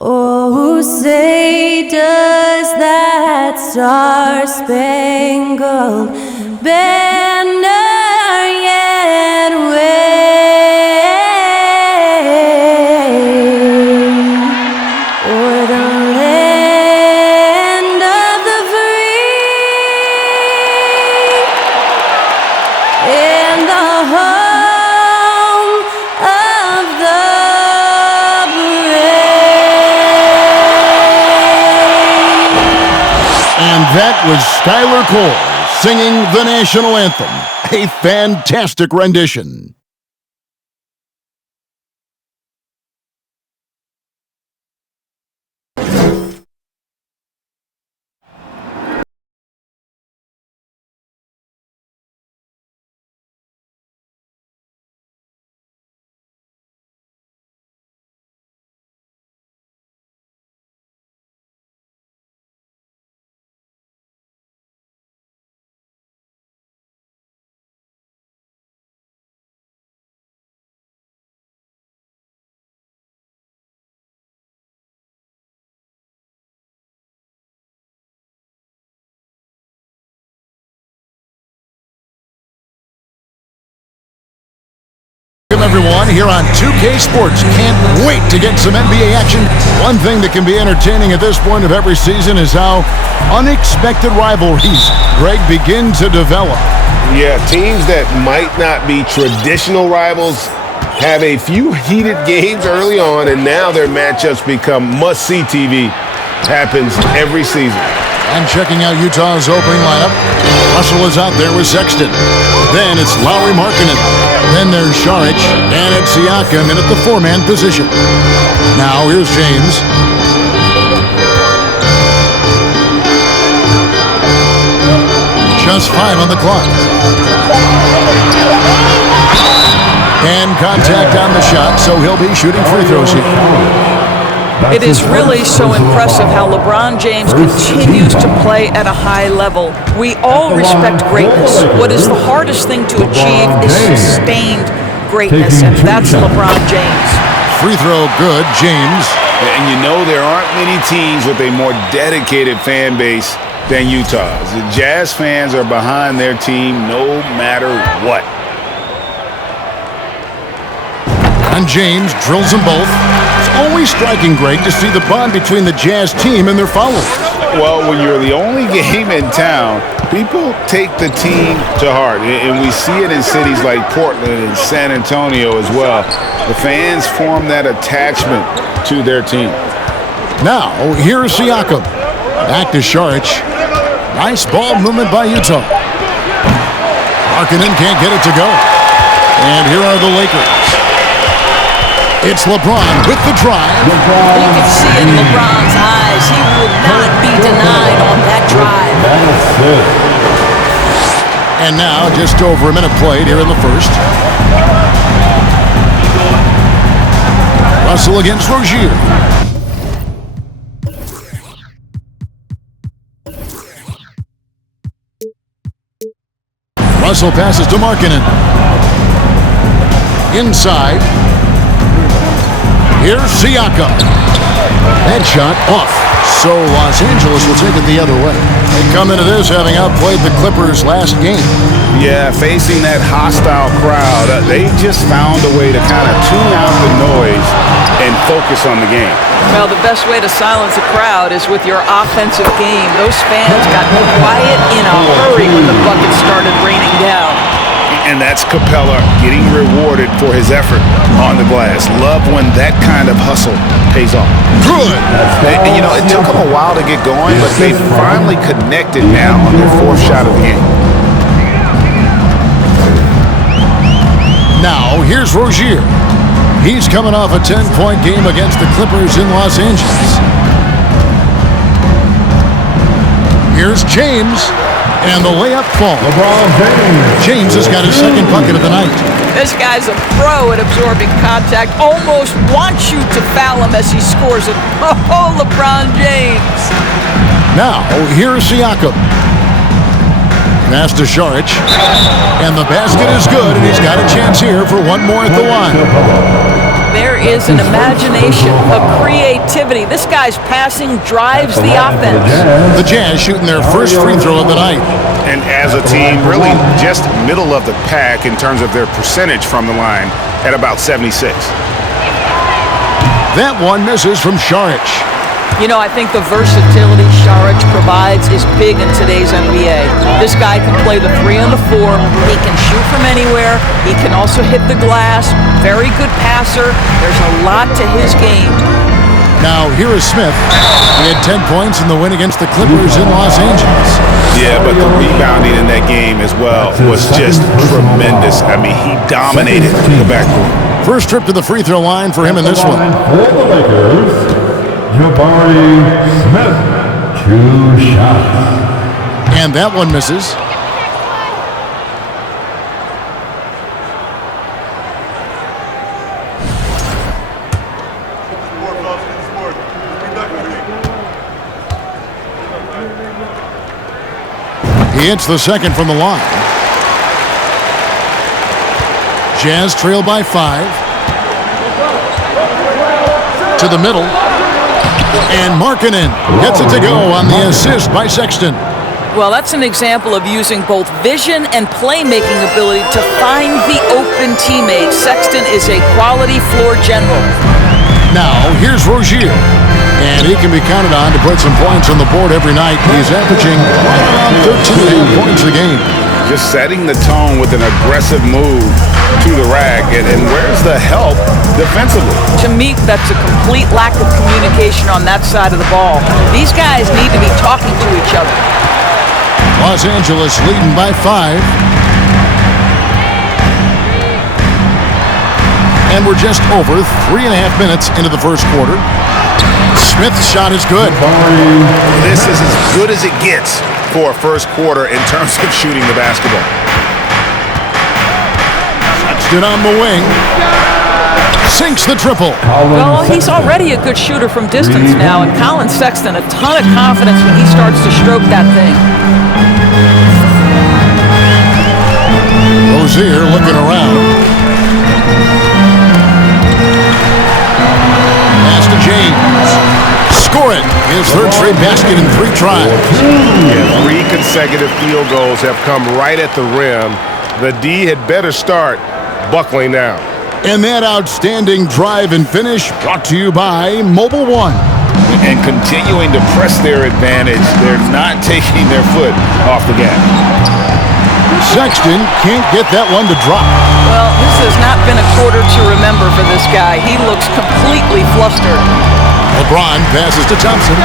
Oh, say does that star-spangled banner yet wave o'er the land of the free and the home of the And that was Skylar Cole singing the national anthem. A fantastic rendition. Everyone here on 2K Sports. Can't wait to get some NBA action. One thing that can be entertaining at this point of every season is how unexpected rivalries, Greg, begin to develop. Yeah, teams that might not be traditional rivals have a few heated games early on, and now their matchups become must-see TV. Happens every season. And checking out Utah's opening lineup, Russell is out there with Sexton. Then it's Lowry Markkanen. Then there's Šarić, and it's Siakam in at the four-man position. Now here's James. Just 5 on the clock. And contact on the shot, so he'll be shooting free throws here. It is really so impressive how LeBron James continues to play at a high level. We all respect greatness. What is the hardest thing to achieve is sustained greatness, and that's LeBron James. Free throw good, James. And you know there aren't many teams with a more dedicated fan base than Utah's. The Jazz fans are behind their team no matter what. And James drills them both. It's always striking, Greg, to see the bond between the Jazz team and their followers. Well, when you're the only game in town, people take the team to heart. And we see it in cities like Portland and San Antonio as well. The fans form that attachment to their team. Now, here's Siakam. Back to Šarić. Nice ball movement by Utah. Markkanen can't get it to go. And here are the Lakers. It's LeBron with the drive. You can see it in LeBron's eyes. He will not be denied on that drive. And now, just over a minute played here in the first. Russell against Rozier. Russell passes to Markkanen. Inside. Here's Siakam. That shot off. So Los Angeles will take it the other way. They come into this having outplayed the Clippers last game. Yeah, facing that hostile crowd, they just found a way to kind of tune out the noise and focus on the game. Well, the best way to silence a crowd is with your offensive game. Those fans got quiet in a hurry when the buckets started raining down. And that's Capella getting rewarded for his effort on the glass. Love when that kind of hustle pays off. Good. And you know, it took them a while to get going, but they finally connected now on their fourth shot of the game. Now, here's Rozier. He's coming off a 10-point game against the Clippers in Los Angeles. Here's James. And the layup falls. James has got his second bucket of the night. This guy's a pro at absorbing contact. Almost wants you to foul him as he scores it. Oh, LeBron James. Now, here's Siakam. Pass to Šarić. And the basket is good, and he's got a chance here for one more at the line. There is an imagination, a creativity. This guy's passing drives the offense. The Jazz shooting their first free throw of the night. And as a team, really just middle of the pack in terms of their percentage from the line at about 76. That one misses from Šarić. You know, I think the versatility Šarić provides is big in today's NBA. This guy can play the 3 and the 4. He can shoot from anywhere. He can also hit the glass. Very good passer. There's a lot to his game. Now, here is Smith. He had 10 points in the win against the Clippers in Los Angeles. Yeah, but the rebounding in that game as well was just tremendous. I mean, he dominated the backcourt. First trip to the free throw line for him in this one. For the Lakers, B.R.E.D. Smith, 2 shots. And that one misses. He hits the second from the line. Jazz trail by 5. To the middle. And Markkanen gets it to go on the assist by Sexton. Well, that's an example of using both vision and playmaking ability to find the open teammate. Sexton is a quality floor general. Now, here's Rozier. And he can be counted on to put some points on the board every night. He's averaging right around 13 points a game. Just setting the tone with an aggressive move to the rack. And where's the help defensively? To me, that's a complete lack of communication on that side of the ball. These guys need to be talking to each other. Los Angeles leading by 5. And we're just over 3.5 minutes into the first quarter. Smith's shot is good. This is as good as it gets for a first quarter in terms of shooting the basketball. Sexton on the wing. Sinks the triple. Well, he's already a good shooter from distance now, and Colin Sexton, a ton of confidence when he starts to stroke that thing. Rozier looking around. Pass to James. Score it. His third straight basket in 3 tries. Yeah, 3 consecutive field goals have come right at the rim. The D had better start buckling down. And that outstanding drive and finish brought to you by Mobile One. And continuing to press their advantage. They're not taking their foot off the gas. Sexton can't get that one to drop. Well, this has not been a quarter to remember for this guy. He looks completely flustered. LeBron passes to Thompson.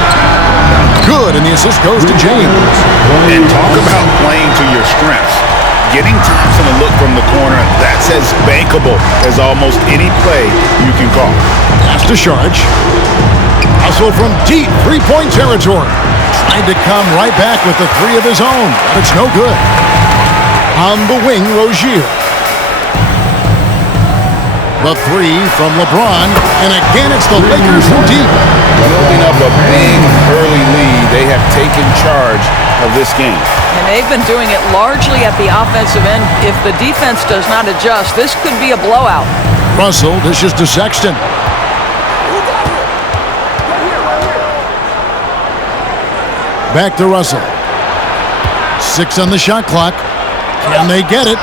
Good, and the assist goes to James. And talk about playing to your strengths. Getting Thompson a look from the corner, that's as bankable as almost any play you can call. Pass to Šarić. Hustle from deep three-point territory. Trying to come right back with the 3 of his own. But it's no good. On the wing, Rozier. The 3 from LeBron. And again, it's the Lakers from deep. Building up a big early lead. They have taken charge of this game. And they've been doing it largely at the offensive end. If the defense does not adjust, this could be a blowout. Russell dishes to Sexton. Back to Russell. 6 on the shot clock. Can they get it?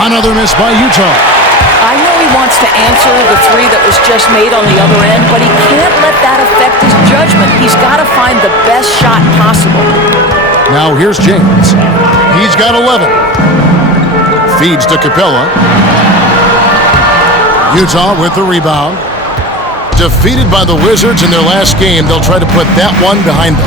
Another miss by Utah. I know he wants to answer the 3 that was just made on the other end, but he can't let that affect his judgment. He's got to find the best shot possible. Now here's James. He's got 11. Feeds to Capella. Utah with the rebound. Defeated by the Wizards in their last game, they'll try to put that one behind them.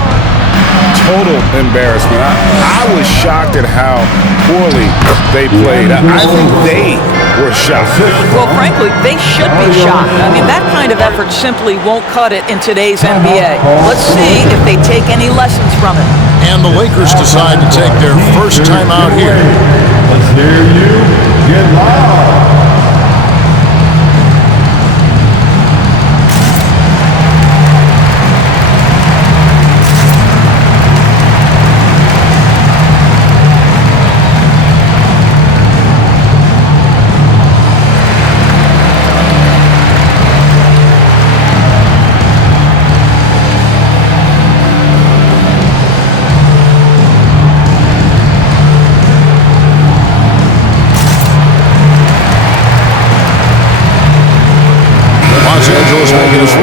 Total embarrassment. I was shocked at how poorly they played. I think they were shocked. Well, frankly, they should be shocked. I mean, that kind of effort simply won't cut it in today's NBA. Let's see if they take any lessons from it. And the Lakers decide to take their first time out here. Let's hear you get loud.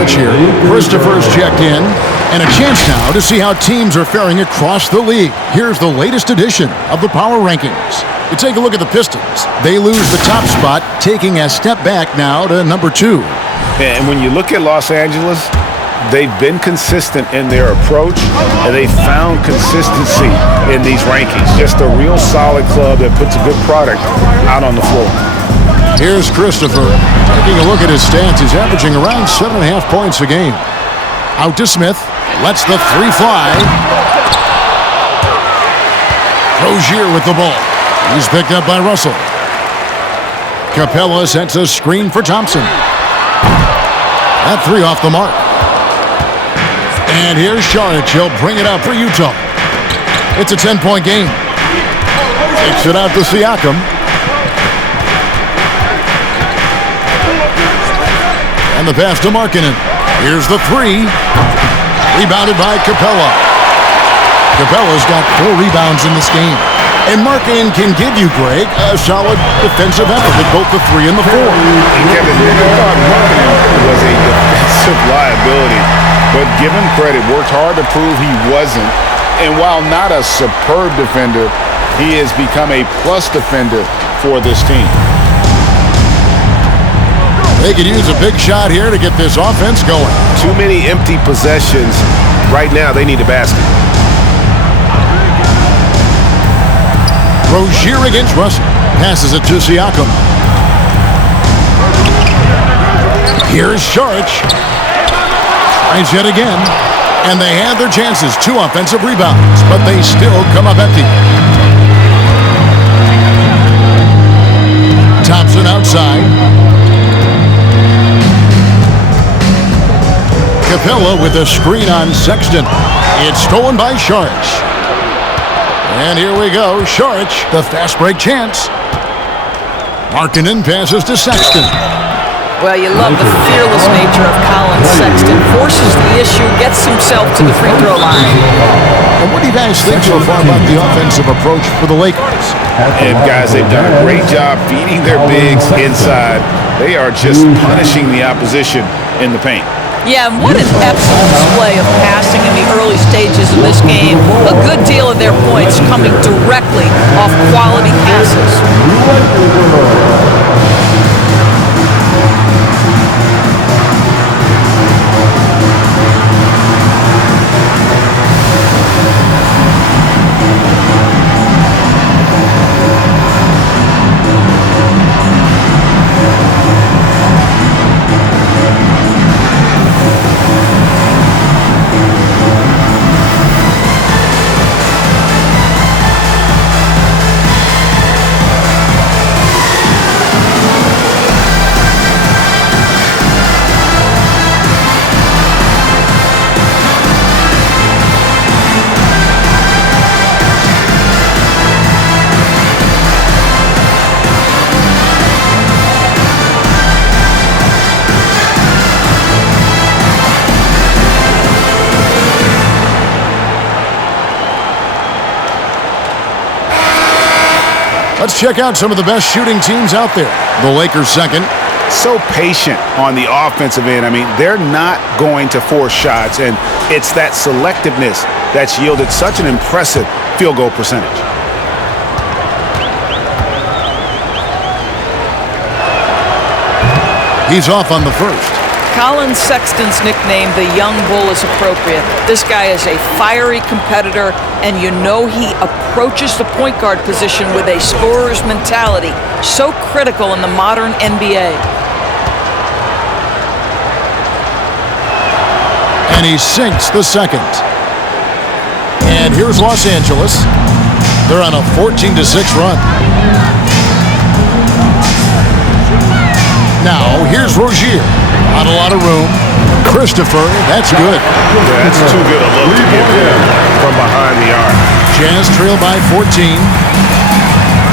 bench here. Christopher's checked in. And a chance now to see how teams are faring across the league. Here's the latest edition of the Power Rankings. You take a look at the Pistons. They lose the top spot, taking a step back now to number 2. And when you look at Los Angeles, they've been consistent in their approach, and they found consistency in these rankings. Just a real solid club that puts a good product out on the floor. Here's Christopher. Taking a look at his stats, he's averaging around 7.5 points a game. Out to Smith. Lets the 3 fly. Rozier with the ball. He's picked up by Russell. Capella sets a screen for Thompson. That 3 off the mark. And here's Saric. He'll bring it up for Utah. It's a 10-point game. Takes it out to Siakam. And the pass to Markkanen. Here's the 3. Rebounded by Capella. Capella's got 4 rebounds in this game. And Markkanen can give you, Greg, a solid defensive effort with both the 3 and the 4. Kevin, I thought Markkanen was a defensive liability, but give him credit, worked hard to prove he wasn't. And while not a superb defender, he has become a plus defender for this team. They could use a big shot here to get this offense going. Too many empty possessions. Right now, they need a basket. Rozier against Russell. Passes it to Siakam. Here's Saric. Tries yet again. And they have their chances. 2 offensive rebounds, but they still come up empty. Thompson outside. Capella with a screen on Sexton. It's stolen by Saric. And here we go. Saric, the fast break chance. Markkanen passes to Sexton. Well, you love the fearless nature of Colin Sexton. Forces the issue, gets himself to the free throw line. And what do you guys think so far about the offensive approach for the Lakers? And guys, they've done a great job feeding their bigs inside. They are just punishing the opposition in the paint. Yeah, and what an excellent display of passing in the early stages of this game. A good deal of their points coming directly off quality passes. Let's check out some of the best shooting teams out there. The Lakers second. So patient on the offensive end. I mean, they're not going to force shots, and it's that selectiveness that's yielded such an impressive field goal percentage. He's off on the first. Colin Sexton's nickname, the Young Bull, is appropriate. This guy is a fiery competitor, and you know he approaches the point guard position with a scorer's mentality, so critical in the modern NBA. And he sinks the second. And here's Los Angeles. They're on a 14-6 run. Now, here's Rozier. Not a lot of room. Christopher, that's good. Yeah, that's too good a look to give him from behind the arc. Jazz trail by 14.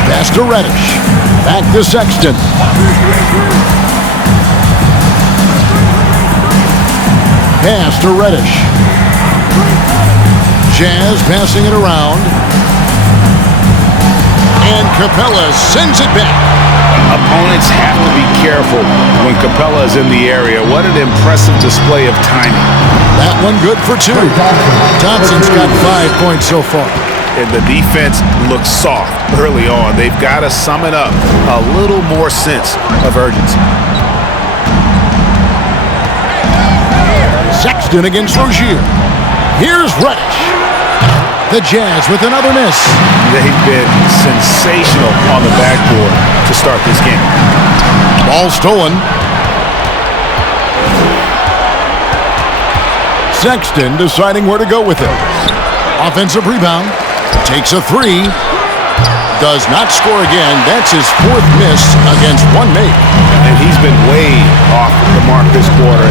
Pass to Reddish. Back to Sexton. Pass to Reddish. Jazz passing it around. And Capella sends it back. Opponents have to be careful when Capella is in the area. What an impressive display of timing. That one good for 2. Thompson's got 5 points so far. And the defense looks soft early on. They've got to sum it up. A little more sense of urgency. Sexton against Rozier. Here's Reddish. The Jazz with another miss. They've been sensational on the backboard to start this game. Ball stolen. Sexton deciding where to go with it. Offensive rebound. Takes a 3. Does not score again. That's his 4th miss against 1 make. And he's been way off the mark this quarter.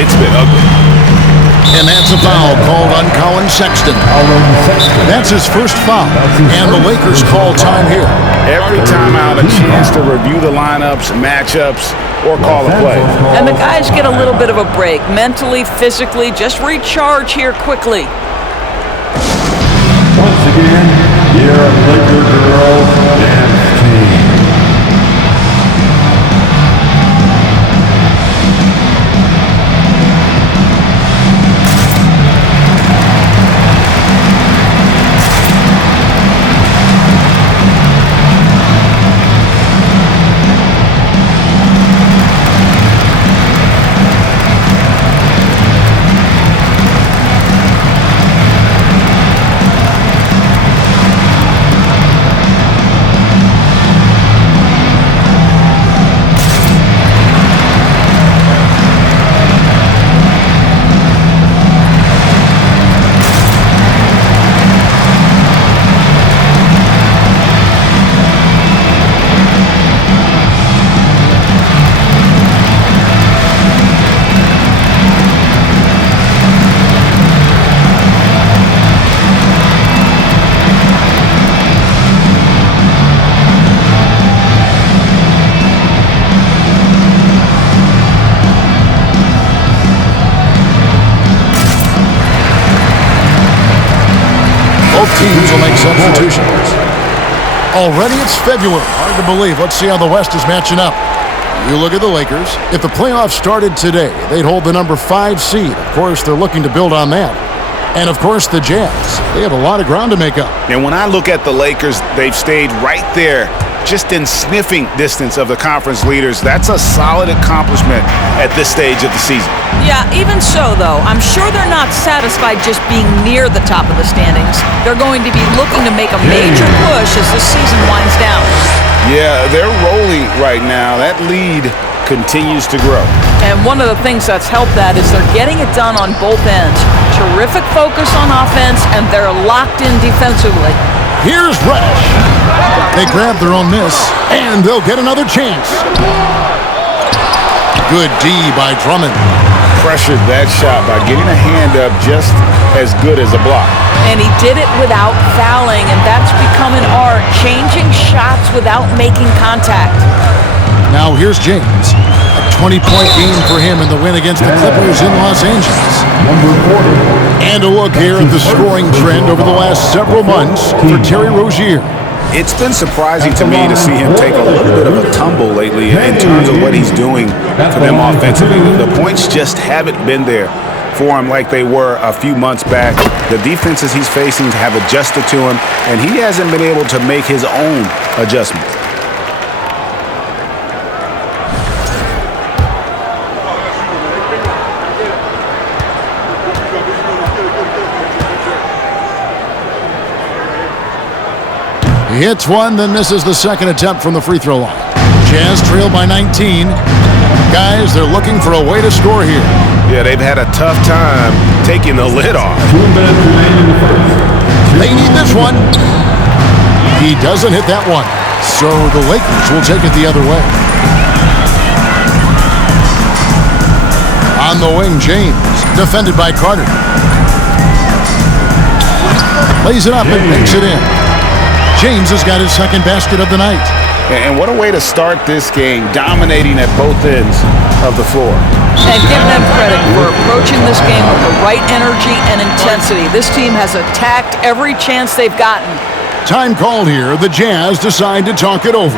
It's been ugly. And that's a foul called on Colin Sexton. That's his first foul. And the Lakers call time here. Every timeout, a chance to review the lineups, matchups, or call a play. And the guys get a little bit of a break. Mentally, physically, just recharge here quickly. Once again, your Laker girls dance team. Teams will make substitutions. Already it's February. Hard to believe. Let's see how the West is matching up. You look at the Lakers. If the playoffs started today, they'd hold the number 5 seed. Of course, they're looking to build on that. And, of course, the Jazz. They have a lot of ground to make up. And when I look at the Lakers, they've stayed right there, just in sniffing distance of the conference leaders. That's a solid accomplishment at this stage of the season. Yeah, even so, though, I'm sure they're not satisfied just being near the top of the standings. They're going to be looking to make a major push as the season winds down. Yeah, they're rolling right now. That lead continues to grow. And one of the things that's helped that is they're getting it done on both ends. Terrific focus on offense, and they're locked in defensively. Here's Reddish. They grab their own miss, and they'll get another chance. Good D by Drummond. Pressured that shot by getting a hand up just as good as a block. And he did it without fouling, and that's become an art, changing shots without making contact. Now here's James. A 20-point game for him in the win against the Clippers in Los Angeles. And a look here at the scoring trend over the last several months for Terry Rozier. It's been surprising to me to see him take a little bit of a tumble lately in terms of what he's doing for them offensively. The points just haven't been there for him like they were a few months back. The defenses he's facing have adjusted to him, and he hasn't been able to make his own adjustments. He hits one, then misses the second attempt from the free throw line. Jazz trail by 19. Guys, they're looking for a way to score here. Yeah, they've had a tough time taking the lid off. 2 minutes remaining in the first. They need this one. He doesn't hit that one. So the Lakers will take it the other way. On the wing, James, defended by Carter. Lays it up and makes it in. James has got his second basket of the night. And what a way to start this game, dominating at both ends of the floor. And give them credit for approaching this game with the right energy and intensity. This team has attacked every chance they've gotten. Time called here. The Jazz decide to talk it over.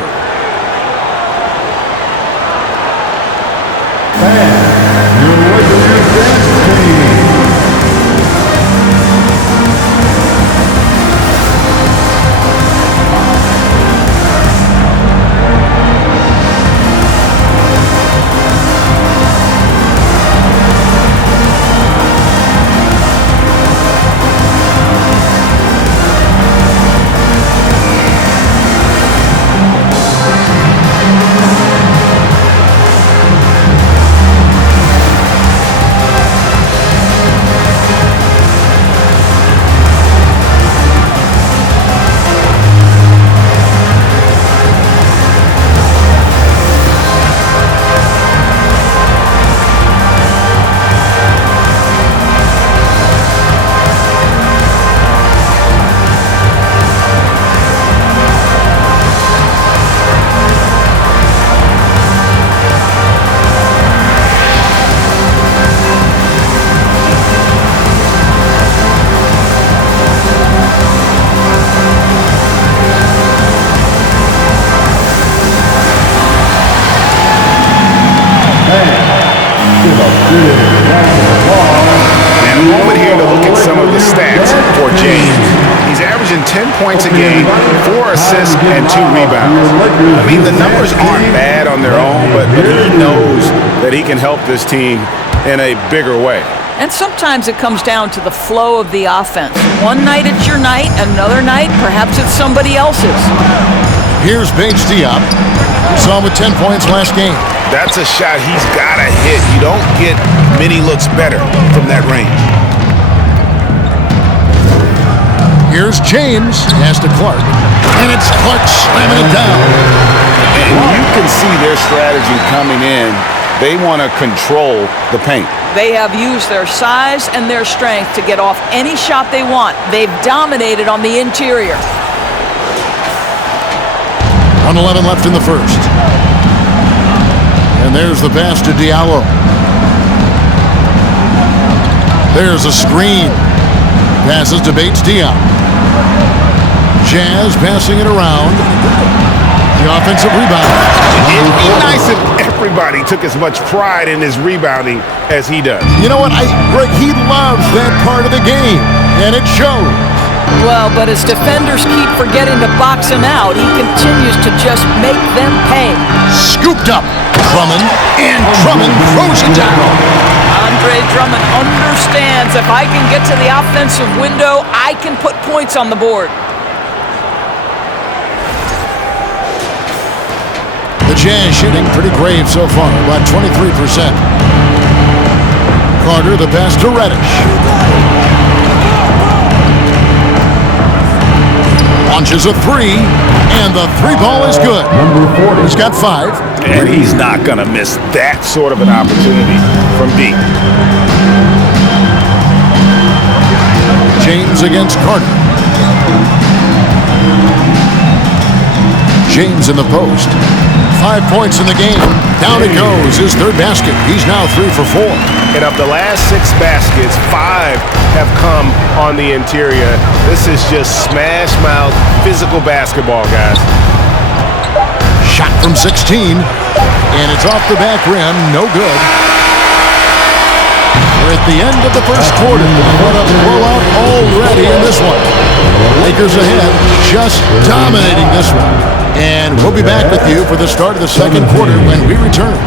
And a moment here to look at some of the stats for James. He's averaging 10 points a game, 4 assists, and 2 rebounds. I mean, the numbers aren't bad on their own, but he knows that he can help this team in a bigger way. And sometimes it comes down to the flow of the offense. One night it's your night, another night perhaps it's somebody else's. Here's B.R.E.D. Saw him with 10 points last game. That's a shot he's got to hit. You don't get many looks better from that range. Here's James. Pass to Clark. And it's Clark slamming it down. And you can see their strategy coming in. They want to control the paint. They have used their size and their strength to get off any shot they want. They've dominated on the interior. 1:11 left in the first. And there's the pass to Diallo. There's a screen. Passes to B.R.E.D. JaZz passing it around. The offensive rebound. It'd be nice if everybody took as much pride in his rebounding as he does. You know what? Greg, he loves that part of the game, and it shows. Well, but as defenders keep forgetting to box him out, he continues to just make them pay. Scooped up. Drummond, and Drummond throws it down. Andre Drummond understands if I can get to the offensive window, I can put points on the board. The Jazz shooting pretty grave so far, about 23%. Carter, the pass to Reddish. Launches a three, and the three ball is good. He's got 5. And he's not going to miss that sort of an opportunity from deep. James against Carter. James in the post. 5 points in the game. Down it goes. His third basket. He's now 3 for 4. And of the last 6 baskets, 5 have come on the interior. This is just smash mouth physical basketball, guys. Shot from 16, and it's off the back rim. No good. We're at the end of the first quarter. What a blowout already in this one. Lakers ahead, just dominating this one. And we'll be back with you for the start of the second quarter when we return.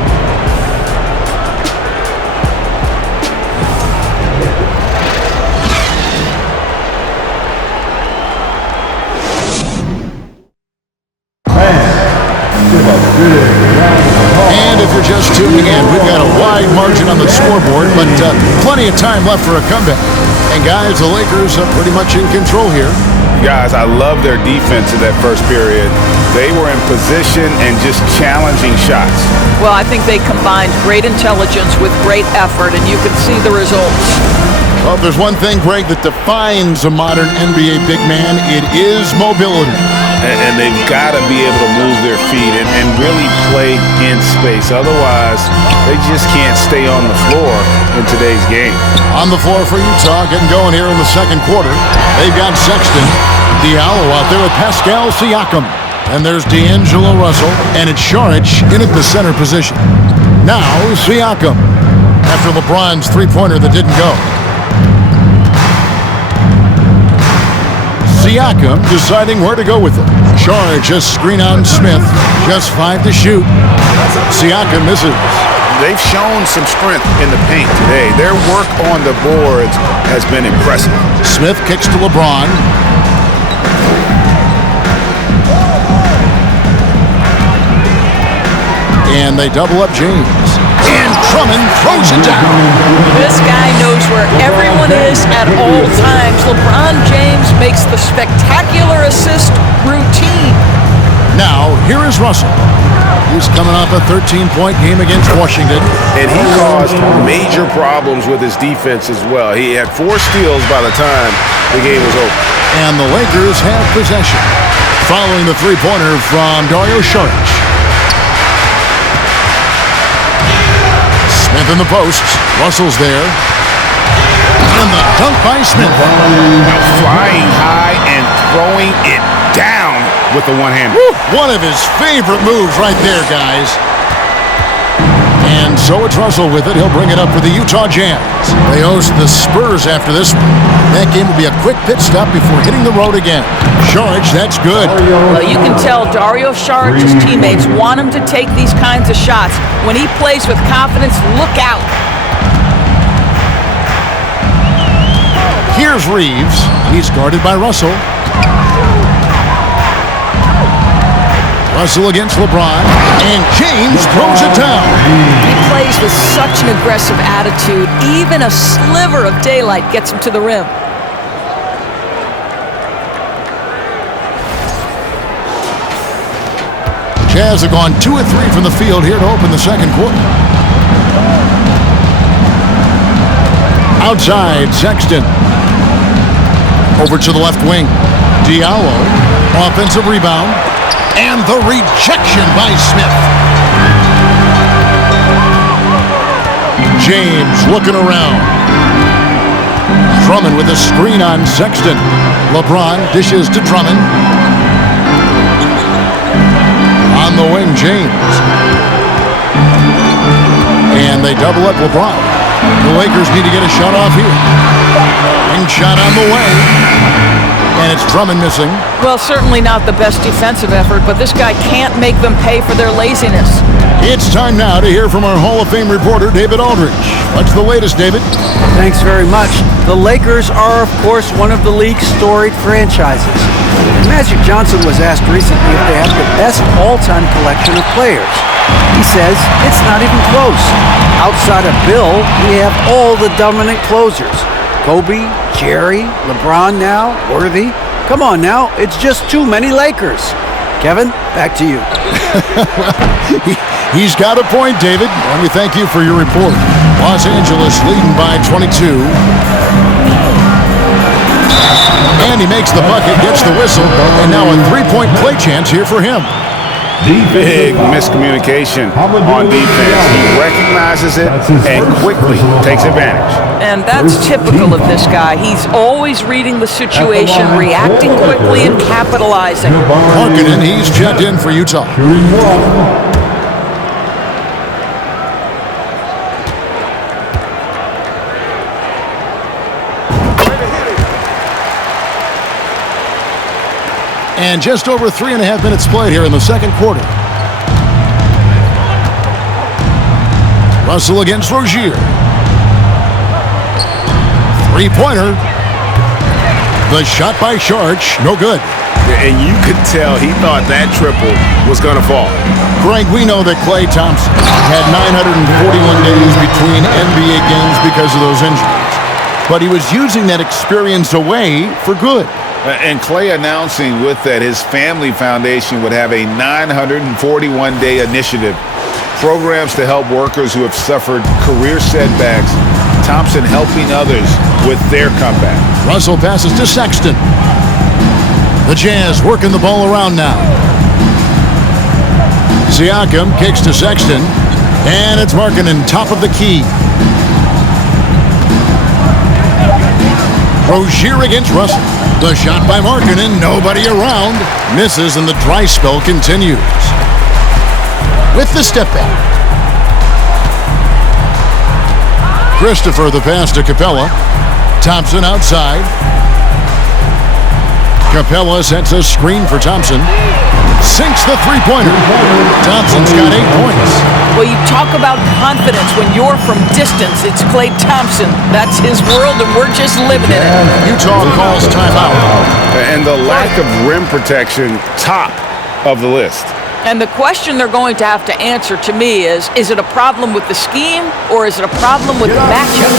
And if you're just tuning in, we've got a wide margin on the scoreboard, but plenty of time left for a comeback. And guys, the Lakers are pretty much in control here. Guys, I love their defense in that first period. They were in position and just challenging shots. Well, I think they combined great intelligence with great effort, and you can see the results. Well, if there's one thing, Greg, that defines a modern NBA big man, it is mobility. And they've got to be able to move their feet and really play in space. Otherwise, they just can't stay on the floor in today's game. On the floor for Utah, getting going here in the second quarter. They've got Sexton, Diallo out there with Pascal Siakam. And there's D'Angelo Russell, and it's Saric in at the center position. Now, Siakam, after LeBron's three-pointer that didn't go. Siakam deciding where to go with it. Charge, just screen on Smith. Just 5 to shoot. Siakam misses. They've shown some strength in the paint today. Their work on the boards has been impressive. Smith kicks to LeBron. And they double up James. And Drummond throws it down. This guy knows where everyone is at all times. LeBron James makes the spectacular assist routine. Now, here is Russell. He's coming off a 13-point game against Washington. And he caused major problems with his defense as well. He had 4 steals by the time the game was over. And the Lakers have possession. Following the three-pointer from Dario Saric. Smith in the post. Russell's there. And the dunk by Smith. Flying high and throwing it down with the one-hander. One of his favorite moves right there, guys. And so it's Russell with it. He'll bring it up for the Utah Jazz. They host the Spurs after this one. That game will be a quick pit stop before hitting the road again. Saric, that's good. Well, you can tell Dario Saric's teammates want him to take these kinds of shots. When he plays with confidence, look out. Here's Reeves. He's guarded by Russell. Russell against LeBron, and James throws it down. He plays with such an aggressive attitude. Even a sliver of daylight gets him to the rim. Jazz have gone 2 of 3 from the field here to open the second quarter. Outside, Sexton. Over to the left wing. Diallo, offensive rebound. And the rejection by Smith. James looking around. Drummond with a screen on Sexton. LeBron dishes to Drummond. On the wing, James. And they double up LeBron. The Lakers need to get a shot off here. Wing shot on the way. And it's Drummond missing. Well, certainly not the best defensive effort, but this guy can't make them pay for their laziness. It's time now to hear from our Hall of Fame reporter, David Aldridge. What's the latest, David? Thanks very much. The Lakers are, of course, one of the league's storied franchises. Magic Johnson was asked recently if they have the best all-time collection of players. He says it's not even close. Outside of Bill, we have all the dominant closers. Kobe, Jerry, LeBron now, Worthy. Come on now, it's just too many Lakers. Kevin, back to you. He's got a point, David, and we thank you for your report. Los Angeles leading by 22. And he makes the bucket, gets the whistle, and now a three-point play chance here for him. Big miscommunication on defense. He recognizes it and quickly takes advantage. And that's typical of this guy. He's always reading the situation, reacting quickly, and capitalizing. Markkanen, he's checked in for Utah. And just over 3.5 minutes played here in the second quarter. Russell against Rozier. Three-pointer. The shot by Saric, no good. And you could tell he thought that triple was going to fall. Greg, we know that Klay Thompson had 941 days between NBA games because of those injuries. But he was using that experience away for good. And Klay announcing with that his family foundation would have a 941-day initiative. Programs to help workers who have suffered career setbacks. Thompson helping others with their comeback. Russell passes to Sexton. The Jazz working the ball around now. Siakam kicks to Sexton. And it's Markkanen top of the key. Rozier against Russell. The shot by Markkanen, nobody around. Misses and the dry spell continues. With the step back. Christopher the pass to Capella. Thompson outside. Capella sets a screen for Thompson. Sinks the three-pointer. Thompson's got 8 points. Well, you talk about confidence when you're from distance. It's Klay Thompson. That's his world, and we're just living in it. Utah calls timeout. And the lack of rim protection, top of the list. And the question they're going to have to answer to me is it a problem with the scheme or is it a problem with the matchup?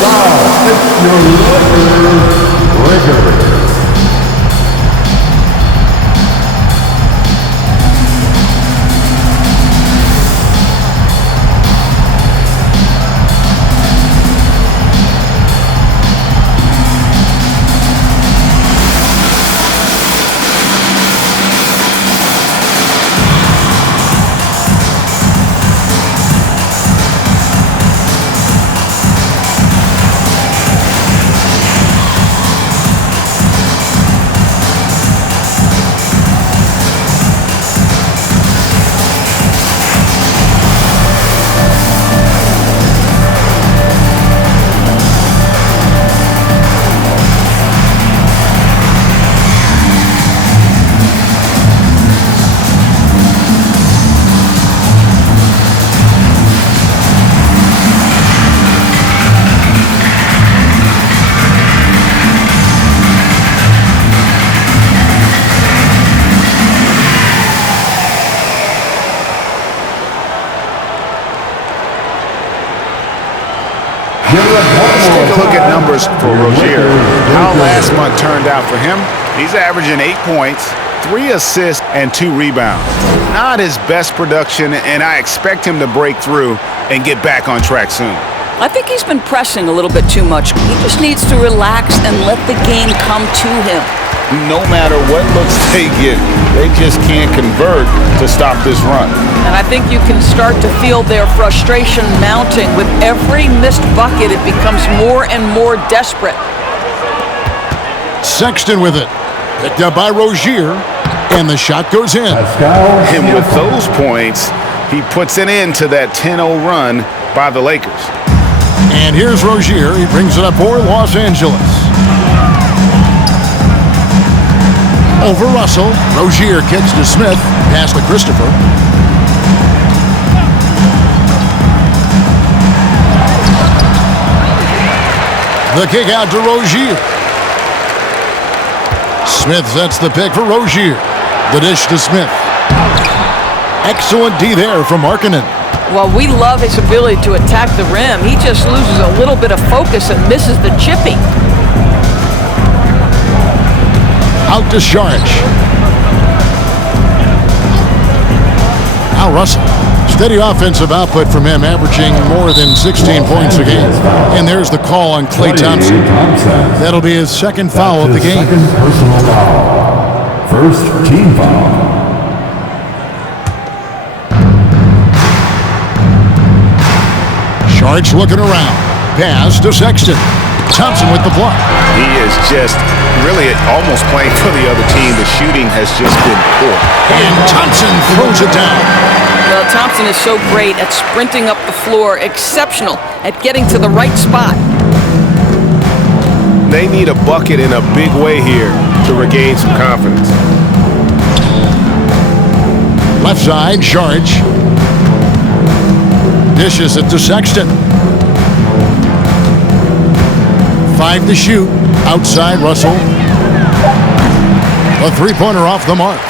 Let's take a look at numbers for Rozier. How last month turned out for him. He's averaging 8 points, 3 assists, and 2 rebounds. Not his best production, and I expect him to break through and get back on track soon. I think he's been pressing a little bit too much. He just needs to relax and let the game come to him. No matter what looks they get, they just can't convert to stop this run. And I think you can start to feel their frustration mounting. With every missed bucket, it becomes more and more desperate. Sexton with it. Picked up by Rozier, and the shot goes in. And with those points, he puts an end to that 10-0 run by the Lakers. And here's Rozier. He brings it up for Los Angeles. Over Russell. Rozier kicks to Smith. Pass to Christopher. The kick out to Rozier. Smith sets the pick for Rozier. The dish to Smith. Excellent D there from Markkanen. Well, we love his ability to attack the rim. He just loses a little bit of focus and misses the chippy. Out to Saric. Now Russell. Steady offensive output from him, averaging more than 16 points a game. And there's the call on Klay Thompson. That'll be his second foul of the game. Second personal foul. First team foul. Saric looking around. Pass to Sexton. Thompson with the block. He is just really almost playing for the other team. The shooting has just been poor. And Thompson throws it down. Well, Thompson is so great at sprinting up the floor, exceptional at getting to the right spot. They need a bucket in a big way here to regain some confidence. Left side, Saric. Dishes it to Sexton. 5 to shoot. Outside, Russell. A three-pointer off the mark.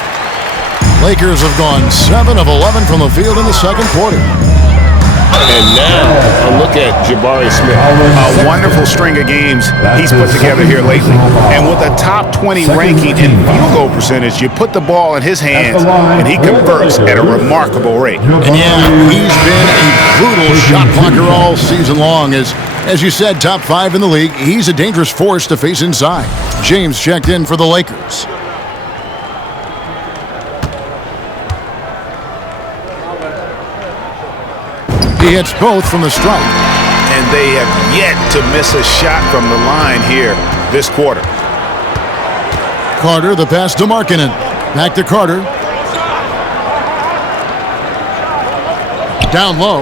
Lakers have gone 7 of 11 from the field in the second quarter. And now a look at Jabari Smith. A wonderful string of games he's put together here lately. And with a top 20 ranking in field goal percentage, you put the ball in his hands and he converts at a remarkable rate. And yeah, he's been a brutal shot blocker all season long. As you said, top 5 in the league. He's a dangerous force to face inside. James checked in for the Lakers. He hits both from the stripe. And they have yet to miss a shot from the line here this quarter. Carter, the pass to Markkanen. Back to Carter. Down low.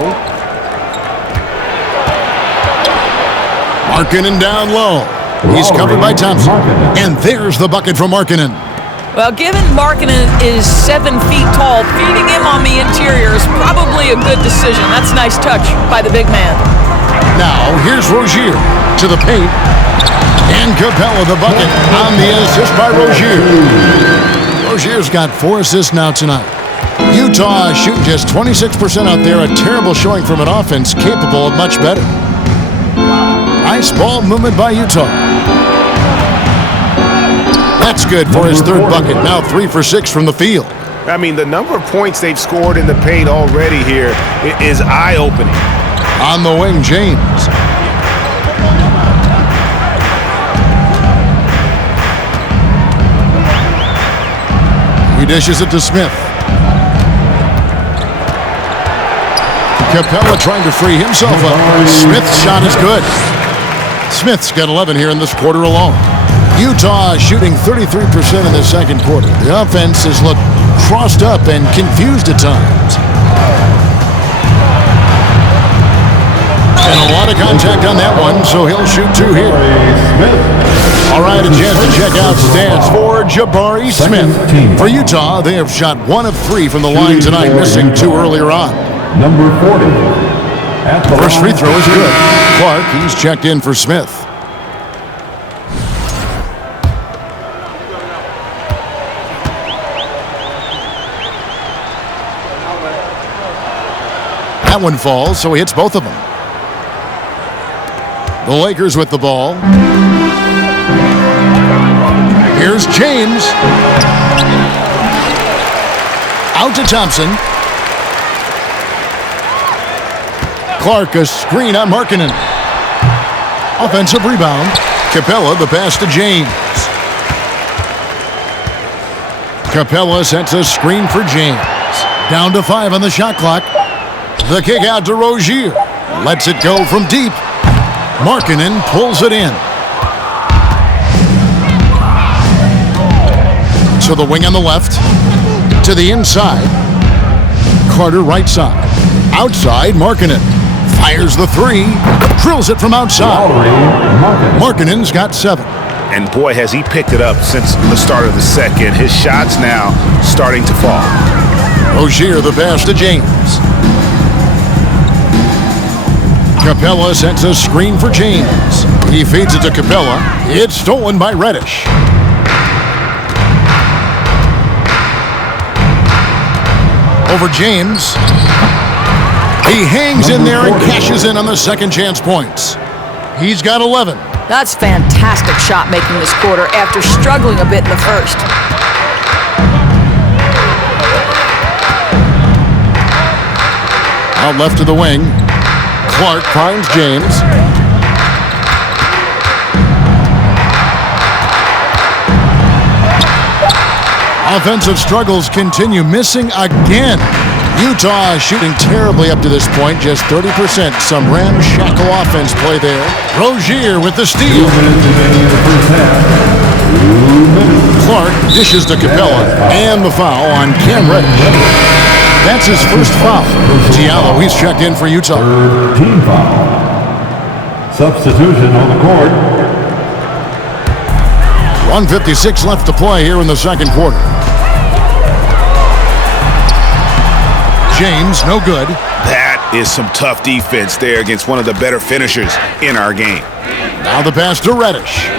Markkanen down low. He's covered by Thompson. And there's the bucket from Markkanen. Well, given Markkanen is 7 feet tall, feeding him on the interior is probably a good decision. That's a nice touch by the big man. Now, here's Rozier to the paint. And Capella the bucket on the assist by Rozier. Rozier's got 4 assists now tonight. Utah shooting just 26% out there. A terrible showing from an offense capable of much better. Nice ball movement by Utah. That's good for his third bucket. Now 3 for 6 from the field. I mean, the number of points they've scored in the paint already here is eye-opening. On the wing, James. He dishes it to Smith. Capella trying to free himself up. Smith's shot is good. Smith's got 11 here in this quarter alone. Utah shooting 33% in the second quarter. The offense has looked crossed up and confused at times. And a lot of contact on that one, so he'll shoot 2 here. All right, a chance to check out stats for Jabari Smith. For Utah, they have shot 1 of 3 from the line tonight, missing 2 earlier on. Number 40. First free throw is good. Clark, he's checked in for Smith. That one falls, so he hits both of them. The Lakers with the ball. Here's James. Out to Thompson. Clark, a screen on Markkanen. Offensive rebound. Capella, the pass to James. Capella sets a screen for James. Down to 5 on the shot clock. The kick out to Rozier. Lets it go from deep. Markkanen pulls it in. To the wing on the left. To the inside. Carter right side. Outside, Markkanen. Fires the three. Drills it from outside. Markkanen's got 7. And boy, has he picked it up since the start of the second. His shots now starting to fall. Rozier the pass to James. Capella sets a screen for James. He feeds it to Capella. It's stolen by Reddish. Over James. He hangs in there and cashes in on the second chance points. He's got 11. That's fantastic shot making this quarter after struggling a bit in the first. Out left to the wing. Clark finds James. Offensive struggles continue, missing again. Utah shooting terribly up to this point, just 30%. Some ramshackle offense play there. Rozier with the steal. Clark dishes to Capella, and the foul on Cam Reddish. That's his first foul. Diallo, he's checked in for Utah. Team foul. Substitution on the court. 1:56 left to play here in the second quarter. James, no good. That is some tough defense there against one of the better finishers in our game. Now the pass to Reddish.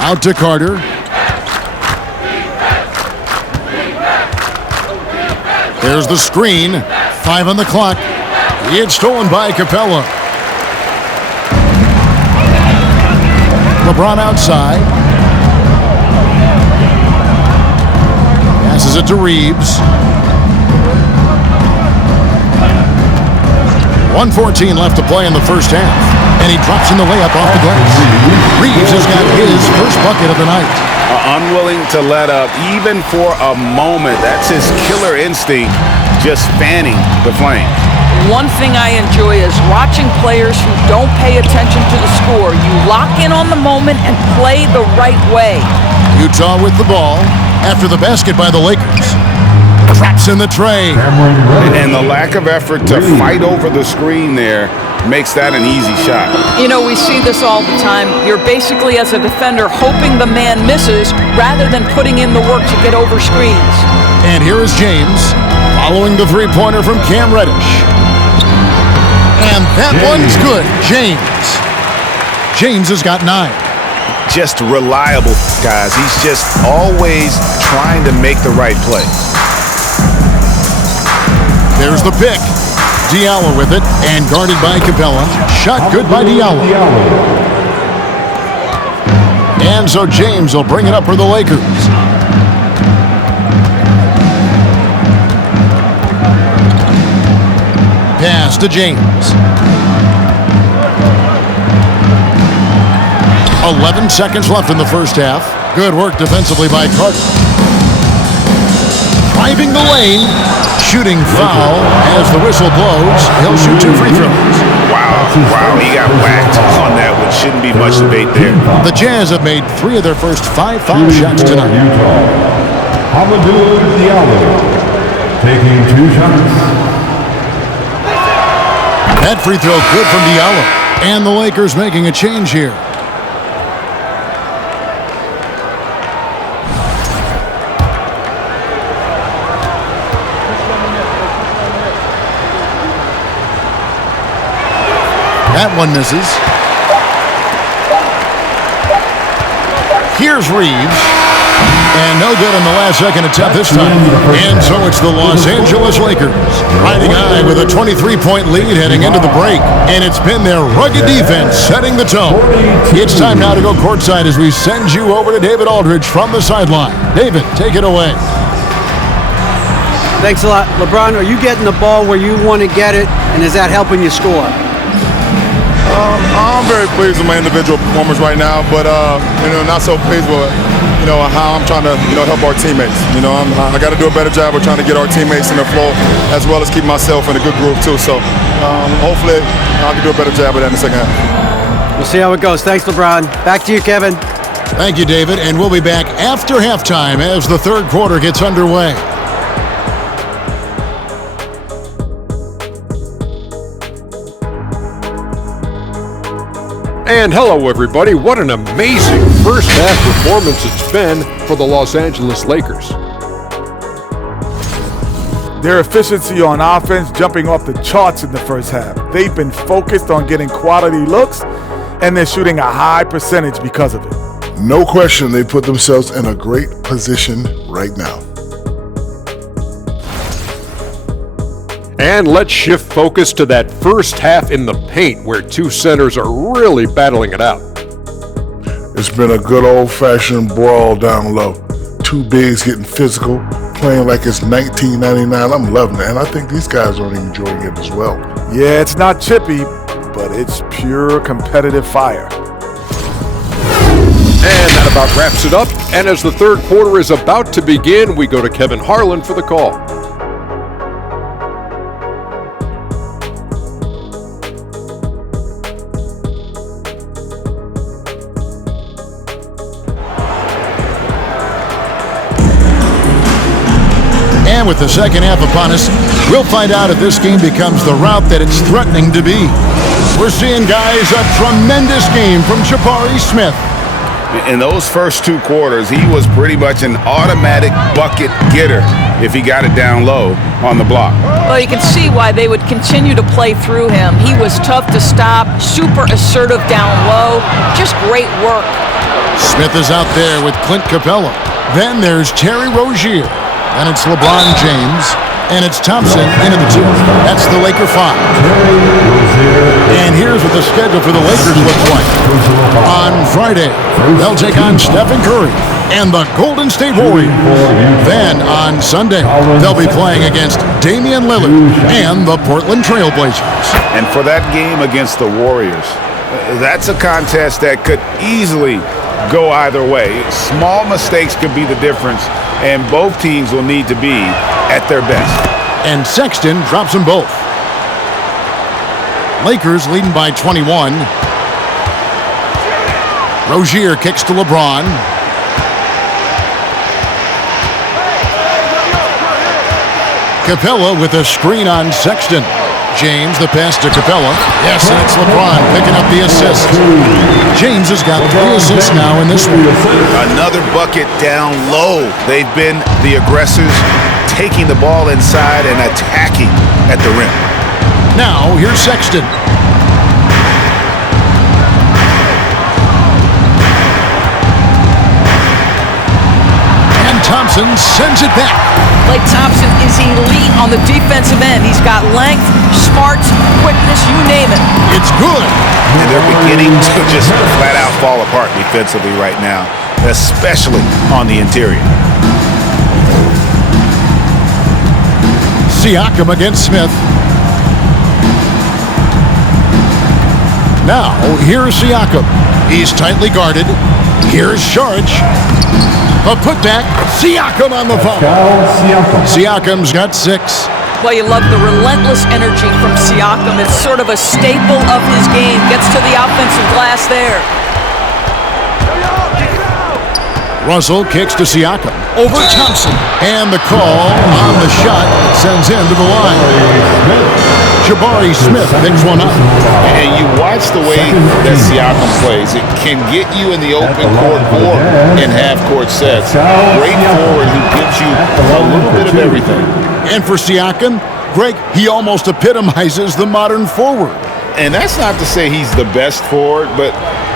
Out to Carter. There's the screen. 5 on the clock. It's stolen by Capella. LeBron outside. Passes it to Reeves. 1:14 left to play in the first half. And he drops in the layup off the glass. Reeves has got his first bucket of the night. Unwilling to let up even for a moment. That's his killer instinct, just fanning the flame. One thing I enjoy is watching players who don't pay attention to the score. You lock in on the moment and play the right way. Utah with the ball after the basket by the Lakers. Traps in the tray. And the lack of effort to fight over the screen there makes that an easy shot. You know, we see this all the time. You're basically, as a defender, hoping the man misses rather than putting in the work to get over screens. And here is James following the three-pointer from Cam Reddish. And that one's good. James has got 9. Just reliable, guys. He's just always trying to make the right play. There's the pick. Diallo with it, and guarded by Capella. Shot good by Diallo. And so James will bring it up for the Lakers. Pass to James. 11 seconds left in the first half. Good work defensively by Carter. Driving the lane. Shooting foul as the whistle blows. He'll shoot 2 free throws. Wow, he got whacked on that one. Shouldn't be much debate there. The Jazz have made 3 of their first 5 foul shots tonight. Hamidou Diallo taking 2 shots. That free throw good from Diallo. And the Lakers making a change here. That one misses. Here's Reeves. And no good on the last second attempt this time. And so it's the Los Angeles Lakers riding high with a 23-point lead heading into the break. And it's been their rugged defense setting the tone. It's time now to go courtside as we send you over to David Aldridge from the sideline. David, take it away. Thanks a lot. LeBron, are you getting the ball where you want to get it, and is that helping you score? I'm very pleased with my individual performance right now, but not so pleased with how I'm trying to help our teammates. I got to do a better job of trying to get our teammates in the flow, as well as keep myself in a good groove too. So hopefully I can do a better job of that in the second half. We'll see how it goes. Thanks, LeBron. Back to you, Kevin. Thank you, David, and we'll be back after halftime as the third quarter gets underway. And hello, everybody. What an amazing first half performance it's been for the Los Angeles Lakers. Their efficiency on offense jumping off the charts in the first half. They've been focused on getting quality looks, and they're shooting a high percentage because of it. No question they put themselves in a great position right now. And let's shift focus to that first half in the paint where two centers are really battling it out. It's been a good old-fashioned brawl down low. Two bigs getting physical, playing like it's 1999. I'm loving it, and I think these guys are enjoying it as well. Yeah, it's not chippy, but it's pure competitive fire. And that about wraps it up. And as the third quarter is about to begin, we go to Kevin Harlan for the call. And with the second half upon us, we'll find out if this game becomes the route that it's threatening to be. We're seeing, guys, a tremendous game from Jabari Smith. In those first two quarters, he was pretty much an automatic bucket getter if he got it down low on the block. Well, you can see why they would continue to play through him. He was tough to stop, super assertive down low, just great work. Smith is out there with Clint Capella. Then there's Terry Rozier. And it's LeBron James, and it's Thompson into the two. That's the Laker 5. And here's what the schedule for the Lakers looks like. On Friday, they'll take on Stephen Curry and the Golden State Warriors. Then on Sunday, they'll be playing against Damian Lillard and the Portland Trail Blazers. And for that game against the Warriors, that's a contest that could easily go either way. Small mistakes could be the difference, and both teams will need to be at their best. And Sexton drops them both. Lakers leading by 21. Rozier kicks to LeBron. Capella with a screen on Sexton. James, the pass to Capella. Yes, and it's LeBron picking up the assist. James has got 3 assists now in this one. Another bucket down low. They've been the aggressors, taking the ball inside and attacking at the rim. Now, here's Sexton. And Thompson sends it back. Klay Thompson is elite on the defensive end. He's got length, smarts, quickness, you name it. It's good. And they're beginning to just flat out fall apart defensively right now, especially on the interior. Siakam against Smith. Now, here's Siakam. He's tightly guarded. Here's Saric. A putback. Siakam on the foul. Siakam's got 6. Well, you love the relentless energy from Siakam. It's sort of a staple of his game. Gets to the offensive glass there. Russell kicks to Siakam. Over Thompson. And the call on the shot sends him to the line. Jabari Smith picks one up. And you watch the way that Siakam plays. It can get you in the open court or in half-court sets. Great forward who gives you a little bit of everything. And for Siakam, Greg, he almost epitomizes the modern forward. And that's not to say he's the best forward, but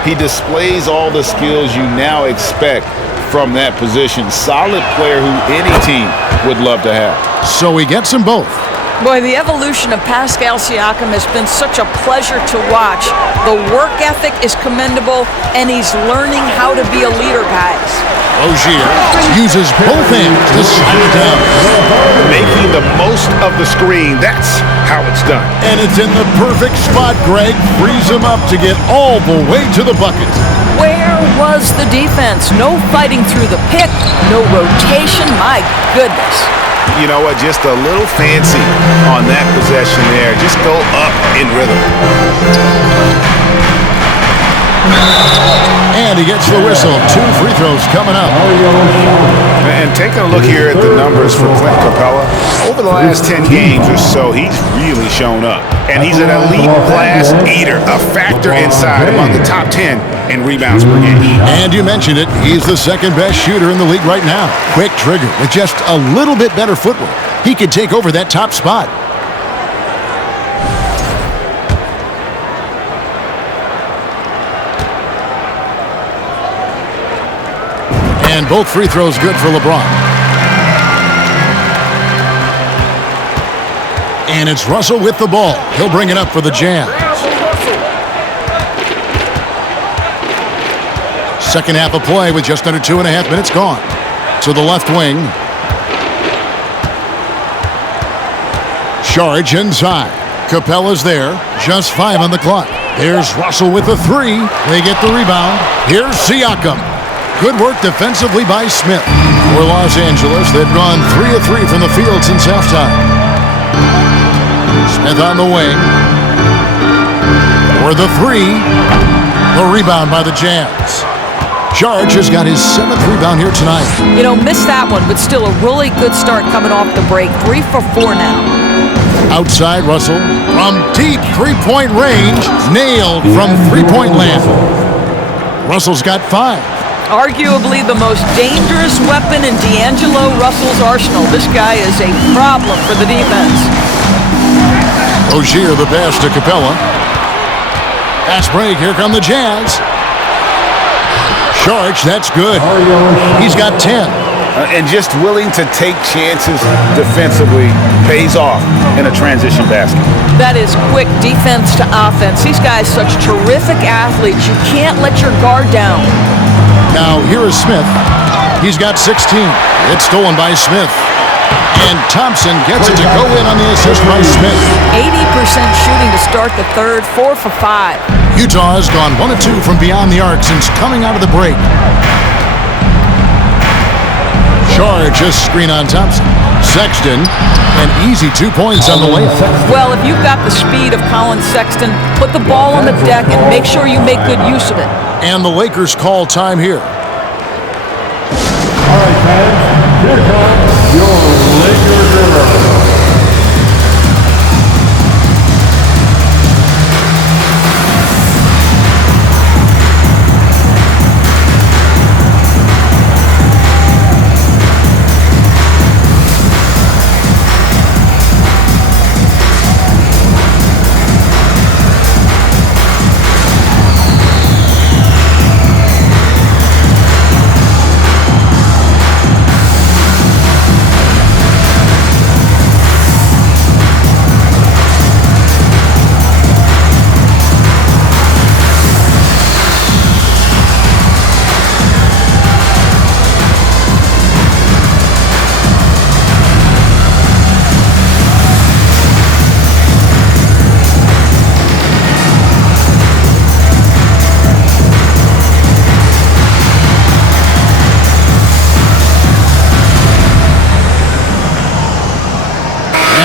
he displays all the skills you now expect from that position. Solid player who any team would love to have. So he gets them both. Boy, the evolution of Pascal Siakam has been such a pleasure to watch. The work ethic is commendable, and he's learning how to be a leader, guys. Rozier uses both hands to slam it down. Making the most of the screen, that's how it's done. And it's in the perfect spot, Greg. Frees him up to get all the way to the bucket. Where was the defense? No fighting through the pick, no rotation. My goodness. You know what? Just a little fancy on that possession there. Just go up in rhythm. And he gets the whistle. 2 free throws coming up. And taking a look here at the numbers for Clint Capella, over the last 10 games or so, he's really shown up. And he's an elite glass eater, a factor inside among the top 10 in rebounds per game. And you mentioned it, he's the second best shooter in the league right now. Quick trigger with just a little bit better footwork. He could take over that top spot. And both free throws good for LeBron. And it's Russell with the ball. He'll bring it up for the Jazz. Second half of play with just under 2.5 minutes gone. To the left wing. Charge inside. Capella's there. Just 5 on the clock. There's Russell with the 3. They get the rebound. Here's Siakam. Good work defensively by Smith. For Los Angeles, they've gone 3 of 3 from the field since halftime. Smith on the wing. For the 3. The rebound by the Jazz. Charge has got his 7th rebound here tonight. You know, missed that one, but still a really good start coming off the break. 3 for 4 now. Outside Russell. From deep three-point range. Nailed from three-point land. Russell's got 5. Arguably the most dangerous weapon in D'Angelo Russell's arsenal. This guy is a problem for the defense. Rozier the pass to Capella. Fast break, here come the Jazz. Charge, that's good. He's got 10. And just willing to take chances defensively pays off in a transition basket. That is quick defense to offense. These guys such terrific athletes. You can't let your guard down. Now, here is Smith. He's got 16. It's stolen by Smith. And Thompson gets it to go in on the assist by Smith. 80% shooting to start the third, 4 for 5. Utah has gone 1 of 2 from beyond the arc since coming out of the break. Charge, a screen on Thompson. Sexton, an easy 2 points on the layup. Well, if you've got the speed of Colin Sexton, put the ball on the deck and make sure you make good use of it. And the Lakers call time here. All right, fans, here comes your Lakers girl.